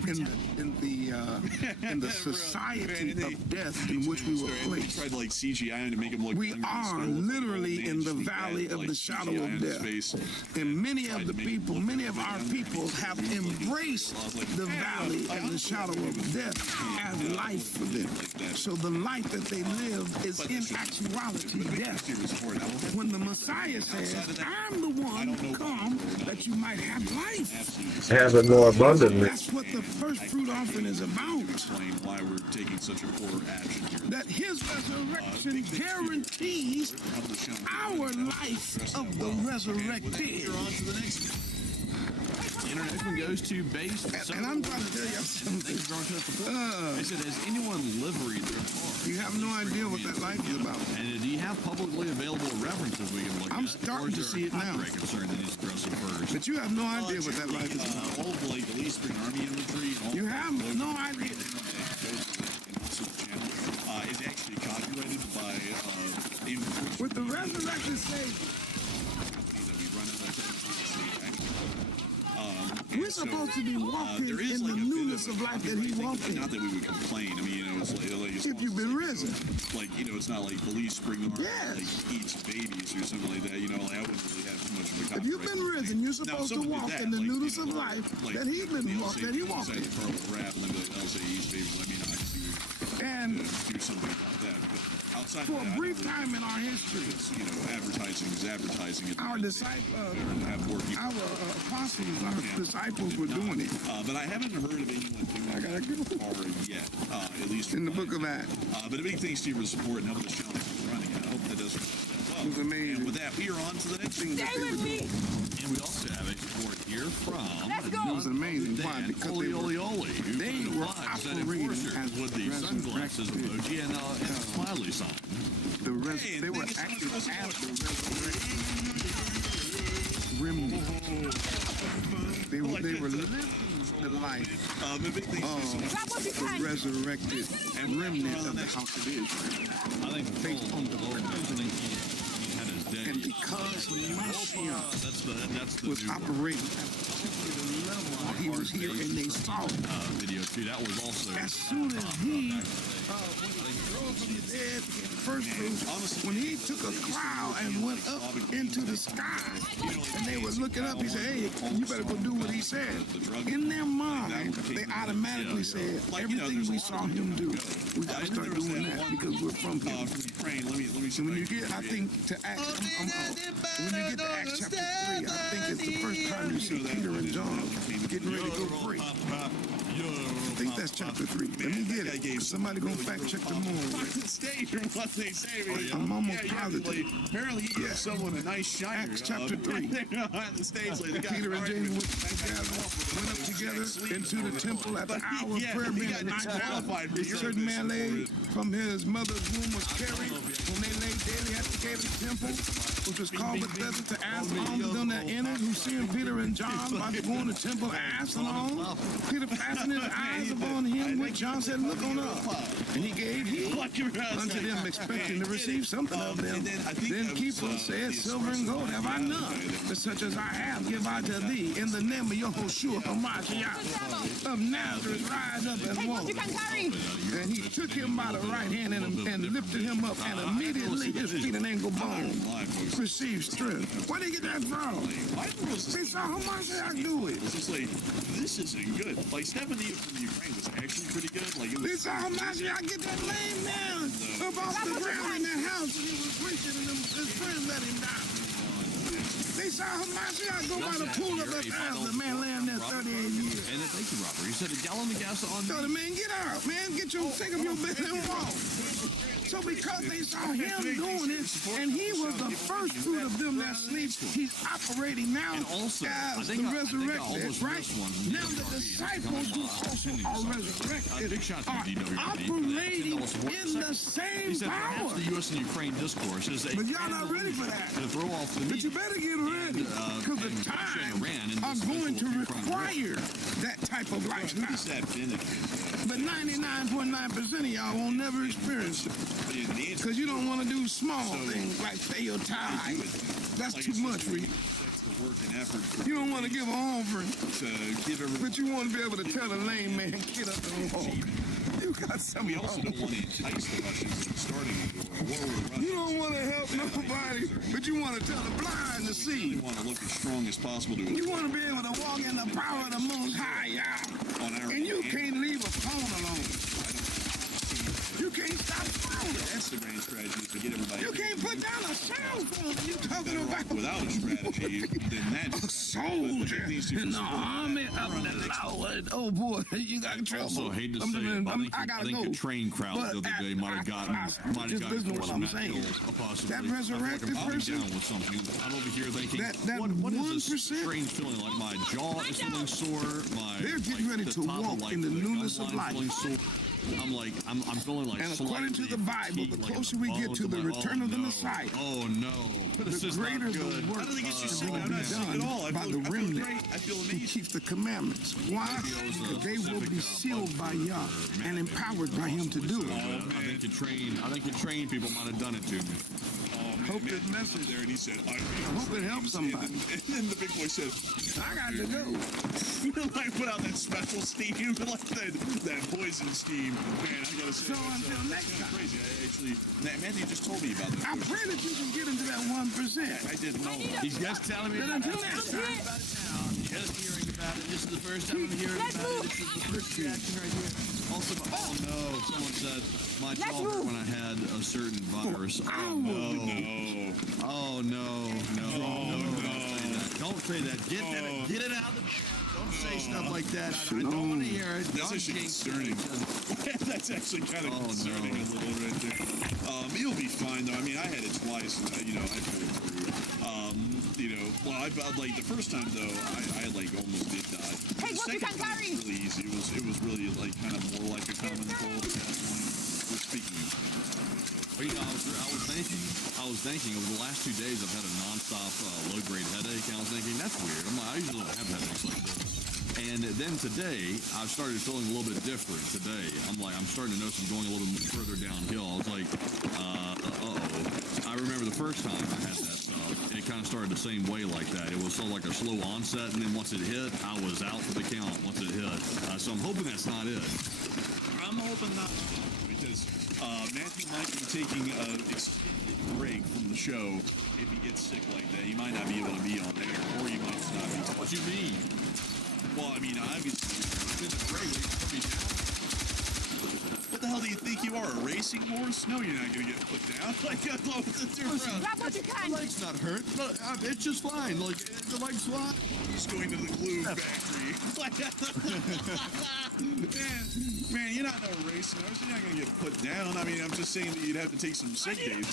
In the society of death in which we were placed. Tried to like CGI to make him look. We are literally in the valley of the shadow of death. And many of the people, many of our people have embraced the valley and the shadow of death as life for them. So the life that they live is in actuality death. When the Messiah says, I'm the one who come that you might have life. Have it more abundantly. That's what the first fruit offering is about. Explain why we're taking such a poor action here. That his resurrection guarantees our life of the resurrected. On to the next one. The next one goes to base. And I'm trying to tell you something. They said, has anyone liveried their car? You have no idea what that life is about. And do you have publicly available references we can look at? I'm starting to see it now. Concern that needs to address it first. But you have no idea what that life is about. Old like the Eastern Army imagery and all You have no idea. Is actually copyrighted by With the resurrection Savior, we're supposed to be walking in the newness of life that he walked in. Not that we would complain. I mean, you know, it's like If you've been risen. Like, you know, it's not like police bring them Yes. like eats babies or something like that. You know, like I wouldn't really have too much of a copyright. If you've been risen, you're supposed to walk in the newness of life that he walked in. Rap, and then I'll say eats babies. I mean, I And do something about that. But outside for of a that, brief time in our history, you know, advertising is advertising. our disciples, our apostles, our disciples were doing it. But I haven't heard of anyone doing it or yet, at least In the book of Acts. But a big thanks to your support and helping this channel keep running. I hope that does well. It was amazing. And with that, we are on to the next thing. Stay with me. And we also have a report here from Let's go. It was amazing. Why? Because they were operating as with the sunglasses emoji and a smiley sign. they were acting as the resurrection remnant. They were living the life of the resurrected and remnant of the house of Israel. I think Based on the covenant. had his day. And because Mashiach was operating at a particular level, he was here and they saw it. Video too. That was also As soon as he, when he rose from the dead, the first fruit, when he took a cloud and went up into the sky, and they were looking up, he said, hey, you better go do what he said. In their mind, they automatically said, everything we saw him do, we got to start doing that because we're from him. And when you get, I think, to Acts, when you get to Acts chapter 3, I think it's the first time you see Peter and John getting ready to go pray. I think that's chapter 3. Let me get it. Somebody gonna fact check the more. Stage or what they say. I'm almost positive. Apparently, he gives someone a nice shiner. Acts chapter 3. On the stage, like, Peter and James went up together into the temple at the hour of prayer being at night hour. A certain man lay from his mother's womb was carried when they lay daily at the gate of the temple, which was called Bethesda, to ask alms of them that entered, who seeing Peter and John about to go in the temple asked alms. Peter fastened his eyes upon him, which John said, look on up. And he gave heed unto them, expecting to receive something of them. Then Keeper said, silver and gold have I none, but such as I have give I to thee. In the name of Yahushua HaMashiach of Nazareth, rise up and walk. And he took him by the right hand and lifted him up, and immediately his feet and ankle bone received strength. Where did he get that from? They saw HaMashiach do it. It's just like, this isn't good. Like, Stephanie from Ukraine was actually pretty good. Like, it was. They saw HaMashiach get that lame man up off the ground in that house and he was preaching and his friend let him down. They saw HaMashiach go by the pool of Bethesda, the man laying there Robert. 38 years. And thank you, Robert. He said a gallon of gas on. So the man, get out, man. Take up your bed and walk. So because they saw him doing it, and he was the first fruit of them that sleep, he's operating now also, as the resurrected, right? Now the disciples who also are resurrected are operating in the same power. The U.S. and Ukraine discourse is but y'all not ready for that. To throw off the but you better get ready, because the times are going to require that type of lifestyle. But 99.9% of y'all won't never experience it. Because you don't want to do small things like pay your tithe. That's too much for you. You don't want to give an offering, but you want to be able to tell a lame man, get up and walk. You got something. We also don't want to entice the Russians into starting a war. You don't want to help nobody, but you want to tell the blind to see. You want to look as strong as possible to. You want to be able to walk in the power of the Most High, y'all. And you can't leave a phone alone. You can't stop phone. That's the grand strategy, to get everybody. You can't put down a cell phone. You talking about without a strategy, then that's a soldier in the army of the Lord. Oh boy, you got trouble. Also, I hate to say it, but I think the train crowd the other day might have gotten what I'm saying. That resurrected person. I'm over here thinking, what is this strange feeling? Like my jaw is feeling sore. They're getting ready to walk in the newness of life. I'm feeling like. And according to the Bible, the closer we get to the return of the Messiah, oh no, the greater the work will be done by the remnant who keep the commandments. Why? Because they will be sealed by Yah and empowered by Him to do it. I think your train people might have done it to me. Hope this message there, and he said, I hope it helps somebody. And then the big boy said, I got to go. I put out that special steam, like that poison steam. Man, I gotta say, so until next time. Crazy. I actually, Mandy just told me about that. I pray that you can get into that 1%. I didn't know. He's just telling me. But until next time. Just hearing about it. This is the first time I'm hearing about it. This is the first reaction right here. Also, oh no, someone said my jaw hurt when I had a certain virus. Oh no. Oh no. Don't say that. Get it out of the chat. Don't say stuff like that. I don't want to hear it. That's actually concerning. That's actually kind of concerning a little right there. You'll be fine though. I mean, I had it twice, and I pulled through. Well, like the first time though, I like almost did die. Hey, what you can carry? Really easy. It was really like kind of more like a common cold at that point. We're speaking. Well, I was thinking over the last 2 days I've had a nonstop low-grade headache, and I was thinking that's weird. I usually don't have headaches like this. And then today I started feeling a little bit different. Today I'm starting to notice I'm going a little bit further downhill. I was like, I remember the first time I had that stuff. It kind of started the same way like that. It was sort of like a slow onset, and then once it hit, I was out for the count. Once it hit, so I'm hoping that's not it. I'm hoping not, because Matthew might be taking a extended break from the show if he gets sick like that. He might not be able to be on there, or he might not be. What do you mean? Well, I mean, obviously, what the hell do you think you are, a racing horse? No, you're not going to get put down. Like, grab what you can. My leg's not hurt. It's just fine. Like, the leg's fine. Just going to the glue factory. man, you're not no racing horse. You're not going to get put down. I mean, I'm just saying that you'd have to take some sick days.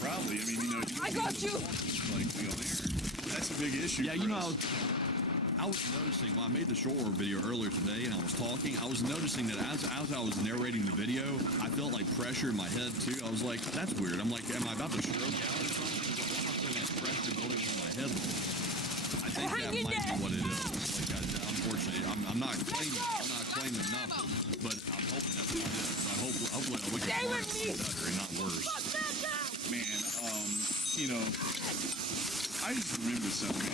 Probably. I mean, I got you. Like, that's a big issue. Yeah, I was noticing, I made the short video earlier today, and I was talking. I was noticing that as I was narrating the video, I felt like pressure in my head, too. I was like, that's weird. I'm like, am I about to stroke out or something? Because I'm not feeling that pressure building in my head. I think that might be what it is. Like, unfortunately, I'm not claiming nothing, but I'm hoping that's not it. Hopefully I'll look at it better and not worse. Man, I just remember something.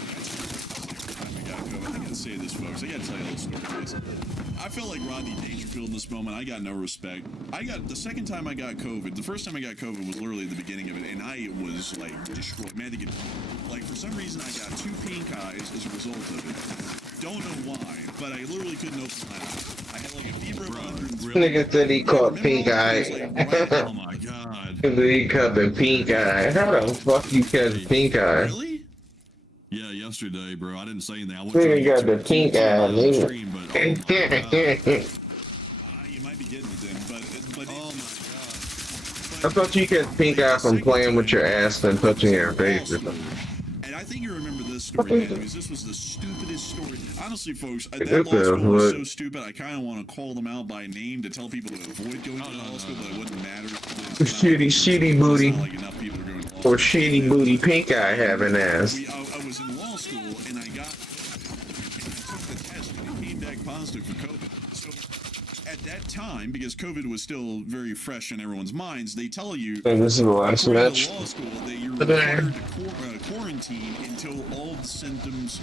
I gotta say this, folks. I gotta tell you a little story, guys. I felt like Rodney Dangerfield in this moment. I got no respect. The second time I got COVID, the first time I got COVID was literally the beginning of it, and I was like destroyed. Man, for some reason I got 2 pink eyes as a result of it. Don't know why, but I literally couldn't open my eyes. I had like a fever of 103. Nigga said he caught pink eye. Oh my god. He caught the pink eye. How the fuck you catch pink eye? Really? Yeah. yesterday, bro. I didn't say anything. I went You got the pink eye, nigga. stream, but oh my God. You might be getting it then, but Oh my God. I thought you get pink eye from playing with your ass and touching your face. And I think you remember this story, man, because this was the stupidest story. Honestly, folks, that law school was so stupid, I kind of want to call them out by name to tell people to avoid going to law school, but it wouldn't matter. Shitty booty. Like enough people are going to law school. Or shitty booty pink eye having ass. I was in law school, and I took the test, and it came back positive for COVID. So at that time, because COVID was still very fresh in everyone's minds, they tell you This is the last match. law school that you're required to quarantine until all the symptoms,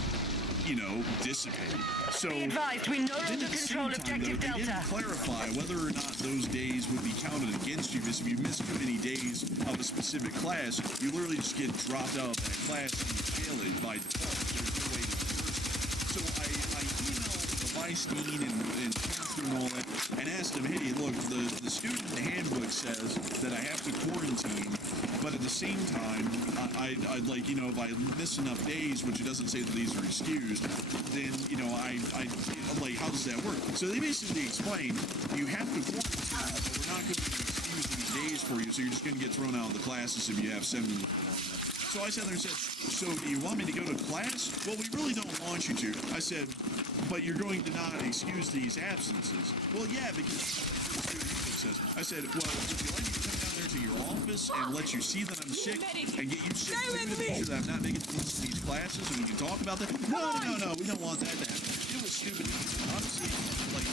dissipate. So Be advised, we no longer control objective they didn't Delta. clarify whether or not those days would be counted against you, because if you miss too many days of a specific class, you literally just get dropped out of that class and you fail it by default. There's no way to reverse it. So I emailed the vice dean and chancellor and all that and asked him, hey, look, the student handbook says that I have to quarantine, but at the same time, I'd like, if I miss enough days, which it doesn't say that these are excused, then, I'm like, how does that work? So they basically explained, you have to quarantine, but we're not going to excuse these days for you, so you're just going to get thrown out of the classes if you have 7 days. So I sat there and said, so do you want me to go to class? Well, we really don't want you to. I said, but you're going to not excuse these absences. Well, yeah, because says. I said, well, would you like me to come down there to your office and let you see that I'm sick and get you sick to make sure that I'm not making it to these classes and we can talk about that? No, we don't want that to happen. It was stupid. Honestly, like,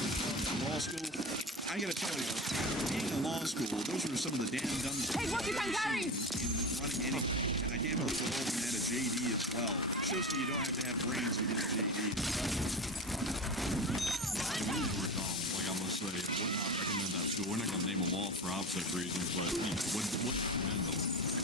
law school, I gotta tell you, being in law school, those were some of the damn dumbest things I've ever seen in running anything. And I can't believe we're all at a JD as well. Shows that you don't have to have brains to get a JD as well. Like I must say, I would not recommend that school. We're not going to name them all for opposite reasons, but what recommend them?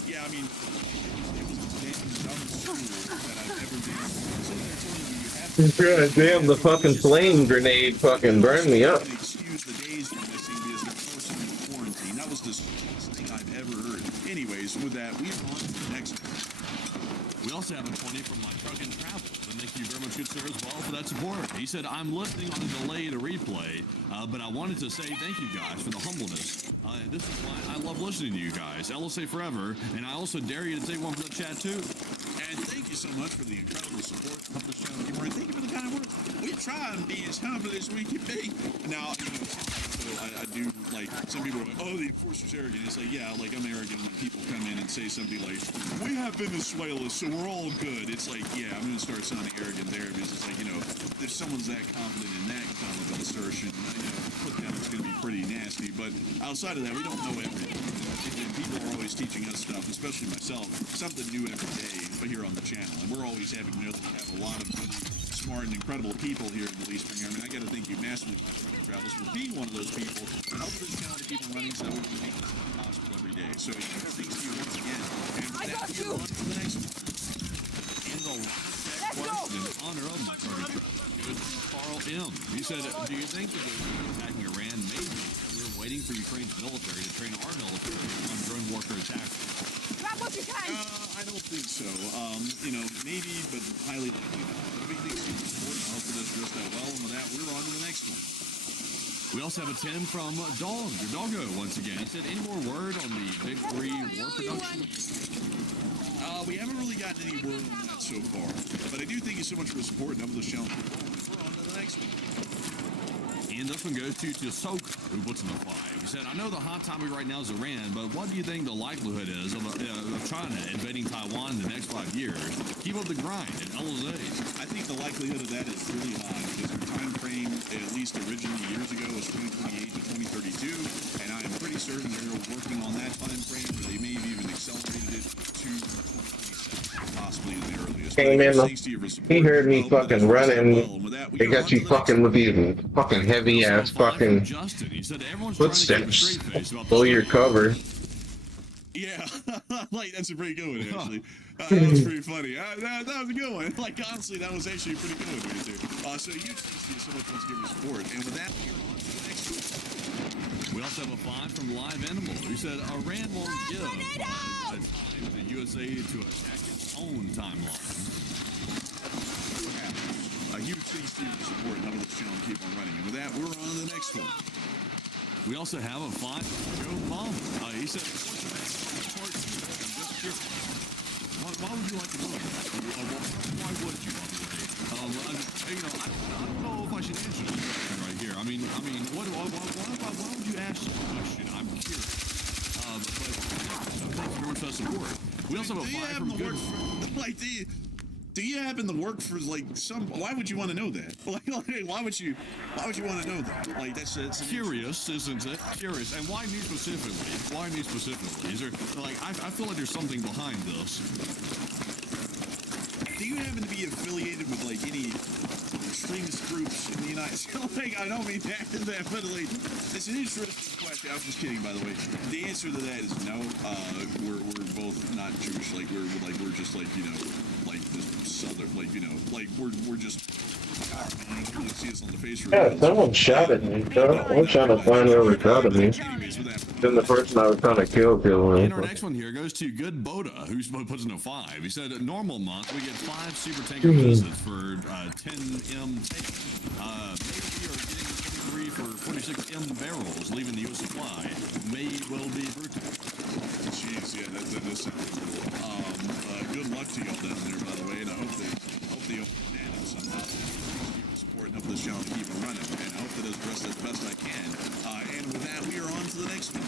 Yeah, I mean, it was the damn dumbest school that I've ever been. So they're telling you you have to. God damn, the fucking flame grenade fucking burned me up. Excuse the days you're missing because they're forcing you to quarantine. That was the stupidest thing I've ever heard. Anyways, with that, we're on to the next one. We also have a 20 from my truck and travel. So thank you very much, good sir, as well for that support. He said, I'm listening on a delay to replay, but I wanted to say thank you guys for the humbleness. This is why I love listening to you guys. LSA forever, and I also dare you to take one for the chat too. And thank you so much for the incredible support of the show. And thank you for the kind words. We try and be as humble as we can be. Now, I do, like, some people are like, oh, the enforcer's arrogant. It's like, yeah, like, I'm arrogant when people come in and say something like, we have Venezuela, so we're all good. It's like, yeah, I'm going to start sounding arrogant there because it's like, if someone's that confident in that kind of an assertion, put down it's going to be pretty nasty. But outside of that, we don't know everything. And people are always teaching us stuff, especially myself, something new every day here on the channel. And we're always having to have a lot of really smart and incredible people here in the Eastern here. I mean, I got to thank you massively, my trucking travels, for being one of those people, helping this channel to keep running so we can make this possible every day. So, thanks to you once again. And with that, we're on to the next one. And the last question in honor of my trucking travel goes to Carl M. He said, do you think that attacking Iran may be we're waiting for Ukraine's military to train our military on drone warfare tactics? Grab what you can. I don't think so. Maybe, but highly likely not. The big thing's super important. I hope it does just that well. And with that, we're on to the next one. We also have a 10 from Dog, your doggo, once again. He said, any more word on the Big 3 war production? We haven't really gotten any word on that so far. But I do thank you so much for the support and up with this channel. We're on to the next one. And this one goes to Soka, who puts in the 5. He said, I know the hot topic right now is Iran, but what do you think the likelihood is of China invading Taiwan in the next 5 years? Keep up the grind and LSA. I think the likelihood of that is really high because the time frame, at least originally years ago, was 2028 to 2032, and I am pretty certain they're working on that time frame, or they may have even accelerated it to 2027, possibly in the earliest. Hey man, he heard me fucking running. They got you fucking with these fucking heavy ass fucking footsteps. Blow your cover. Yeah, like that's a pretty good one actually. That was pretty funny. That was a good one. Like honestly, that was actually a pretty good one right there. So you so much once again for support, and with that, we're on to the next one. We also have a 5 from Live Animal, who said Iran won't give a time to the USA to attack its own timeline. huge thanks to your support and helping this channel keep on running. And with that, we're on to the next one. We also have a fine Joe Palm. He said, why would you like to know that? Why would you, by the way? I don't know if I should answer this question right here. I mean, why would you ask this question? I'm curious. But thank you very much for the support. We also have a fine from good. Do you happen to work for like some? Why would you want to know that? Like, why would you want to know that? Like that's curious, isn't it? Curious. And why me specifically? Why me specifically? Is there like I feel like there's something behind this. Do you happen to be affiliated with like any extremist groups in the United States? Like, I don't mean that, but like, it's an interesting question. I'm just kidding, by the way. The answer to that is no. We're both not Jewish. Like we're just like like the southern, like like we're just. You see us on the face. Yeah, someone shot at me. I'm trying to find whoever shot at me. Then the person I was trying to kill me. And our next one here goes to Good Boda, who puts in a 5. He said, a normal month, we get 5 super tanker visits for 10M tank. Maybe we are getting 3 for 46M barrels leaving the U.S. supply. May well be brutal. Jeez, yeah, that is cool. Good luck to y'all down there, by the way, and I hope they WANA somehow. Support and help this channel to keep it running, and I hope that does rest as best I can. And with that, we are on to the next one.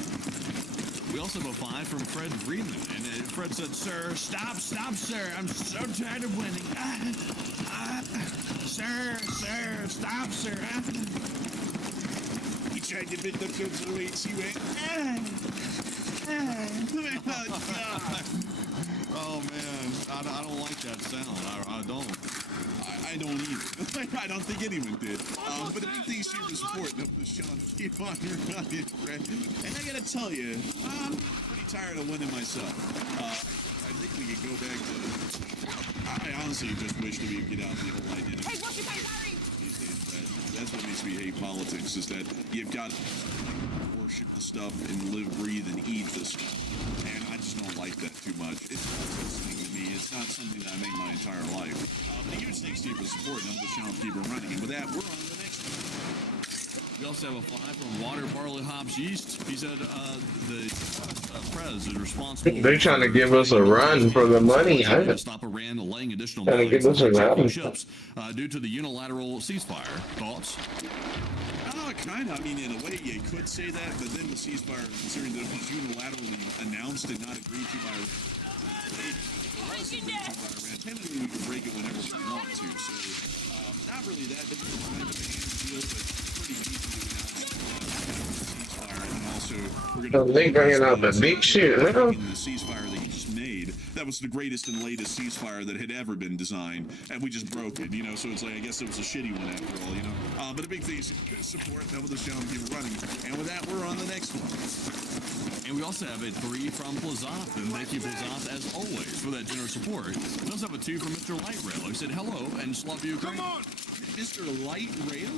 We also have a 5 from Fred Freeman, and Fred said, "Sir, stop, sir! I'm so tired of winning. Sir, stop, sir." He tried to bid the films away, and she went, Oh man, I don't like that sound. I don't. I don't either. I don't think anyone did. But a big thanks to your support and help this channel keep on running, Fred. And I gotta tell you, I'm pretty tired of winning myself. I think we could go back to. I honestly just wish that we could get out the whole identity. Hey, what you say, Barry? These days, Fred. That's what makes me hate politics. Is that you've got to worship the stuff and live, breathe, and eat the stuff. And I just don't like that too much. It's not something to me. It's not something that I make my entire life. But a huge thanks to you for the support and help the channel keep it running. And with that, we're on to the next one. We also have a 5 from Water, Barley, Hops, Yeast. He said the Prez is responsible. They're trying to give us a run for the money. To stop Iran laying additional ships due to the unilateral ceasefire. Thoughts? Kind of. I mean, in a way, you could say that, but then the ceasefire, considering that it was unilaterally announced and not agreed to by Iran, technically we can break it whenever we want to. So, not really that difficult kind of a deal, but pretty easily announced ceasefire. And also, we're going to they bringing out the big shit. the ceasefire that you just made. That was the greatest and latest ceasefire that had ever been designed, and we just broke it, so it's like, I guess it was a shitty one after all, but a big thing is support, help this channel keep it running, and with that, we're on the next one. And we also have a 3 from Plazoth, and thank you, Plazoth, as always, for that generous support. We also have a 2 from Mr. Light Rail, who said hello and love you. Come on, Mr. Light Rail?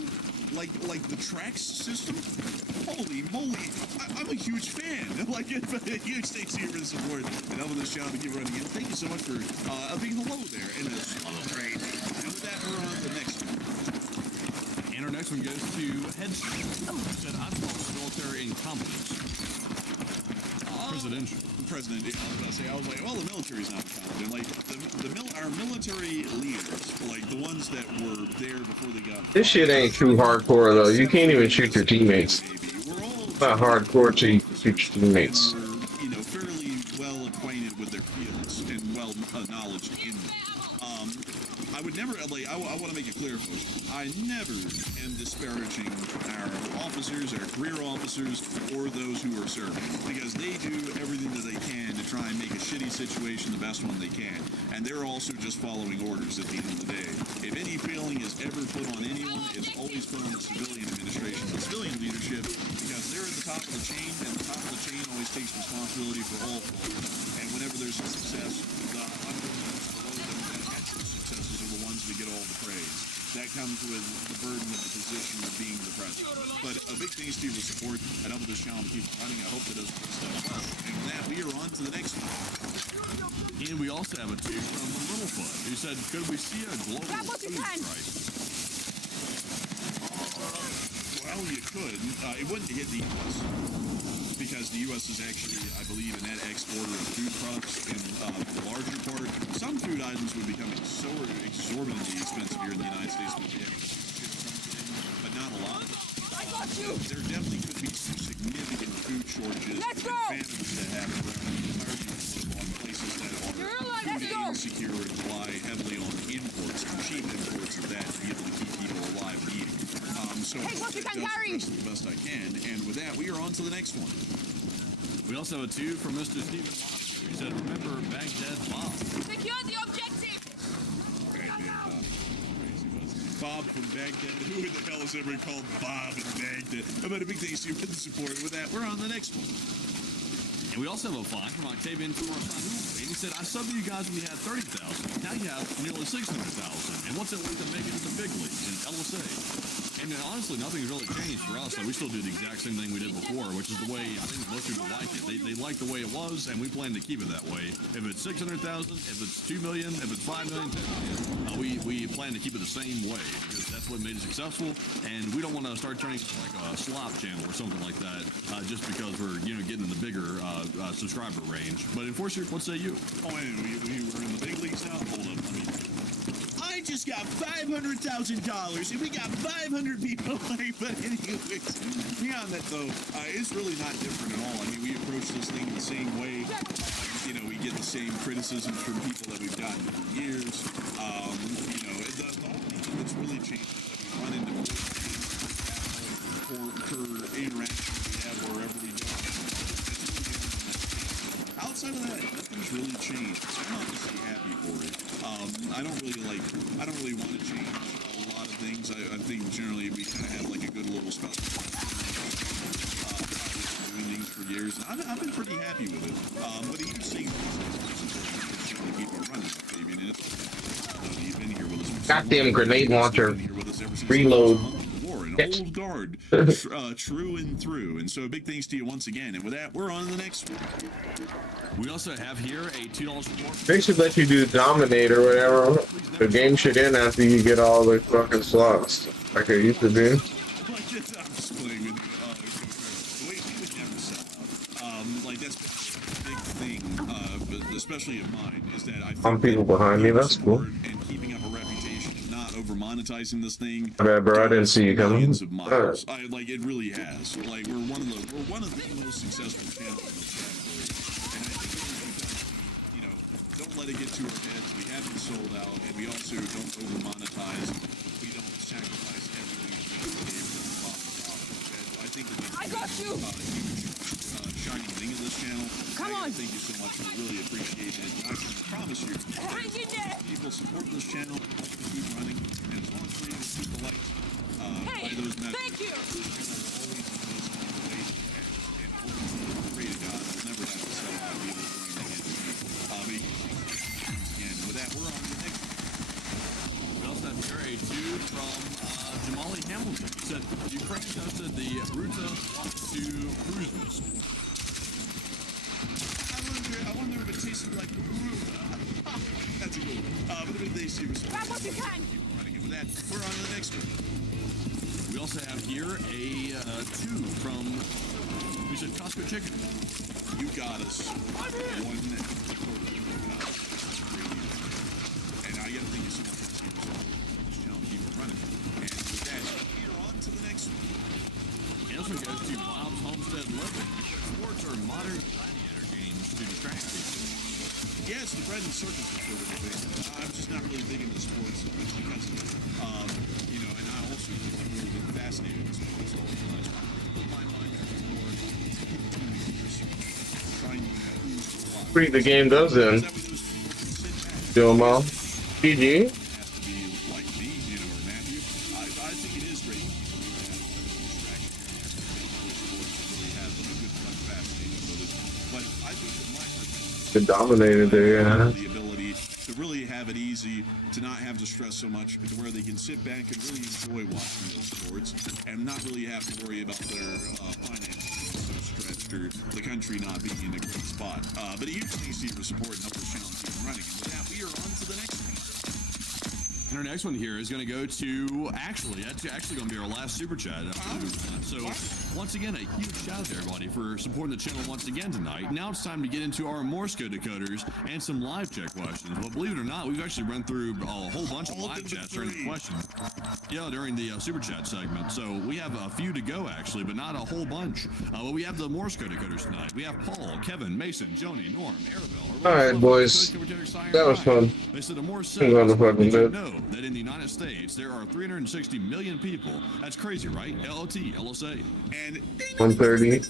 Like the tracks system? Holy moly, I'm a huge fan. Like, a huge thanks to you for the support and helping this channel to keep running. And thank you so much for being hello there. And great. And with that, we're on to the next one. And our next one goes to Headstone, who said, "I've lost military incompetence." Presidential. President, I was like, well, the military's not incompetent. Like, our military leaders, like the ones that were there before they got. This shit ain't too hardcore though. You can't even shoot your teammates. It's not hardcore to shoot your teammates. We're, fairly well acquainted with their fields and well knowledge in them. I would never, like, I want to make it clear, folks, I never am disparaging our officers, our career officers, or those who are serving, because they do everything that they can to try and make a shitty situation the best one they can, and they're also just following orders at the end of the day. If any failing is ever put on anyone, it's always put on the civilian administration, the civilian leadership, because they're at the top of the chain, and the top of the chain always takes responsibility for all faults, and whenever there's a success, the successes are the ones that get all the praise. That comes with the burden of the position of being the president. But a big thanks to you for support and helping this channel to keep running. I hope it does stuff well. And with that, we are on to the next one. And we also have a 2 from Littlefoot, who said, "Could we see a global food crisis?" well, you could. It wouldn't hit the U.S. because the U.S. is actually, I believe, a net exporter of food products in the larger part. Some food items would become so exorbitantly expensive here in the United States, but not a lot. There definitely could be some significant food shortages and famines that happen around the entirety of the world on places that are food insecure and rely heavily on imports, cheap imports of that to be able to keep people alive and eating. So I hope that does address it the best I can. And with that, we are on to the next one. We also have a 2 from Mr. Steven. He said, remember Baghdad Bob. Secure the objective. Bob from Baghdad. Who the hell has ever called Bob in Baghdad? About a big thanks to you for the support. With that, we're on the next one. And we also have a 5 from Octavian and he said, I subbed you guys when you had 30,000. Now you have nearly 600,000. And what's it like to make it to the big leagues in LSA? And honestly, nothing's really changed for us. So we still do the exact same thing we did before, which is the way I think most people like it. They like the way it was, and we plan to keep it that way. If it's 600,000, if it's 2 million, if it's 5 million, 10 million, we plan to keep it the same way because that's what made it successful. And we don't want to start turning like a slop channel or something like that just because we're getting in the bigger subscriber range. But Enforcer, what say you? Oh, and we were in the big leagues now. Hold up, I just got $500,000 and we got 500 people. But anyways, beyond that though, it's really not different at all. I mean, we approach this thing the same way. We get the same criticisms from people that we've gotten for years. The only thing that's really changed is that we run into per interaction we have wherever we go. Outside of that, nothing's really changed. So I'm obviously happy for it. I don't really want to change a lot of things. I think generally we kind of have like a good little spell. Doing things for years. I've been pretty happy with it. But a huge thing is to keep it running, Fabian. You've been here with us. Goddamn grenade launcher. Reload. Old guard, true and through. And so big thanks to you once again. And with that, we're on to the next one. We also have here a $2 support. They should let you do dominate or whatever. The game should end after you get all the fucking slots, like it used to do. I'm just playing with you. The way we would never sell out. Like that's been a big thing, especially of mine, is that I Some people behind me, that's cool. And keeping up a reputation of not over monetizing this thing. Bad, bro, I didn't see you coming. Millions of miles. Like it really has. Like we're one of the most successful channels in the chat. Don't let it get to our heads. We haven't sold out, and we also don't over monetize. We don't sacrifice everything. I think that's a huge shining thing of this channel. Come on. Thank you so much. We really appreciate it. I can promise you, people support this channel, help it keep running, and as long as we're able to keep the lights by those methods, thank you. This channel will always be this and hopefully, pray to God, we'll never have to sell out. Be able to bring that in. With that, we're on to the next one. We also have here a 2 from Jamali Hamilton. He said, Ukraine tested the WW3 cruise missile. I wonder if it tasted like that's a good one. But a big thanks to you. Grab what you can. Keep running it. With that, we're on to the next one. We also have here a 2 from, we said Costco Chicken. You got us. One minute. And I got to thank you so much for this channel. Keep it running. And with that, we're on to the next one. And also goes to Bob's Homestead Living. Sports are modern gladiator games to distract people. Yeah, it's the bread and circus is sort of a big. I'm just not really big into sports because of it. And I also have really been fascinated with sports all my life. But my mind is more trying to Pretty the game does then. Do them all. GG. It dominated there, yeah. The ability to really have it easy, to not have to stress so much, to where they can sit back and really enjoy watching those sports and not really have to worry about their finances so stretched or the country not being in a great spot. But a huge thanks to you for supporting Upper Channel keep running. And with that, we are on to the next one. And our next one here is going to go to, that's actually going to be our last super chat. So, once again, a huge shout out to everybody for supporting the channel once again tonight. Now it's time to get into our Morse code decoders and some live chat questions. Well, believe it or not, we've actually run through a whole bunch of live chats during the questions. Yeah, during the super chat segment. So, we have a few to go, actually, but not a whole bunch. Well, we have the Morse code decoders tonight. We have Paul, Kevin, Mason, Joni, Norm, Arabelle. All right, boys. That was fun. They said a Morse code. Did you know that in the United States there are 360 million people? That's crazy, right? LOT, LSA. And 1:30.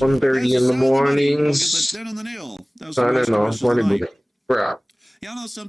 1:30 in the mornings. Dead on the nail. Signing off. Morning. Y'all know something?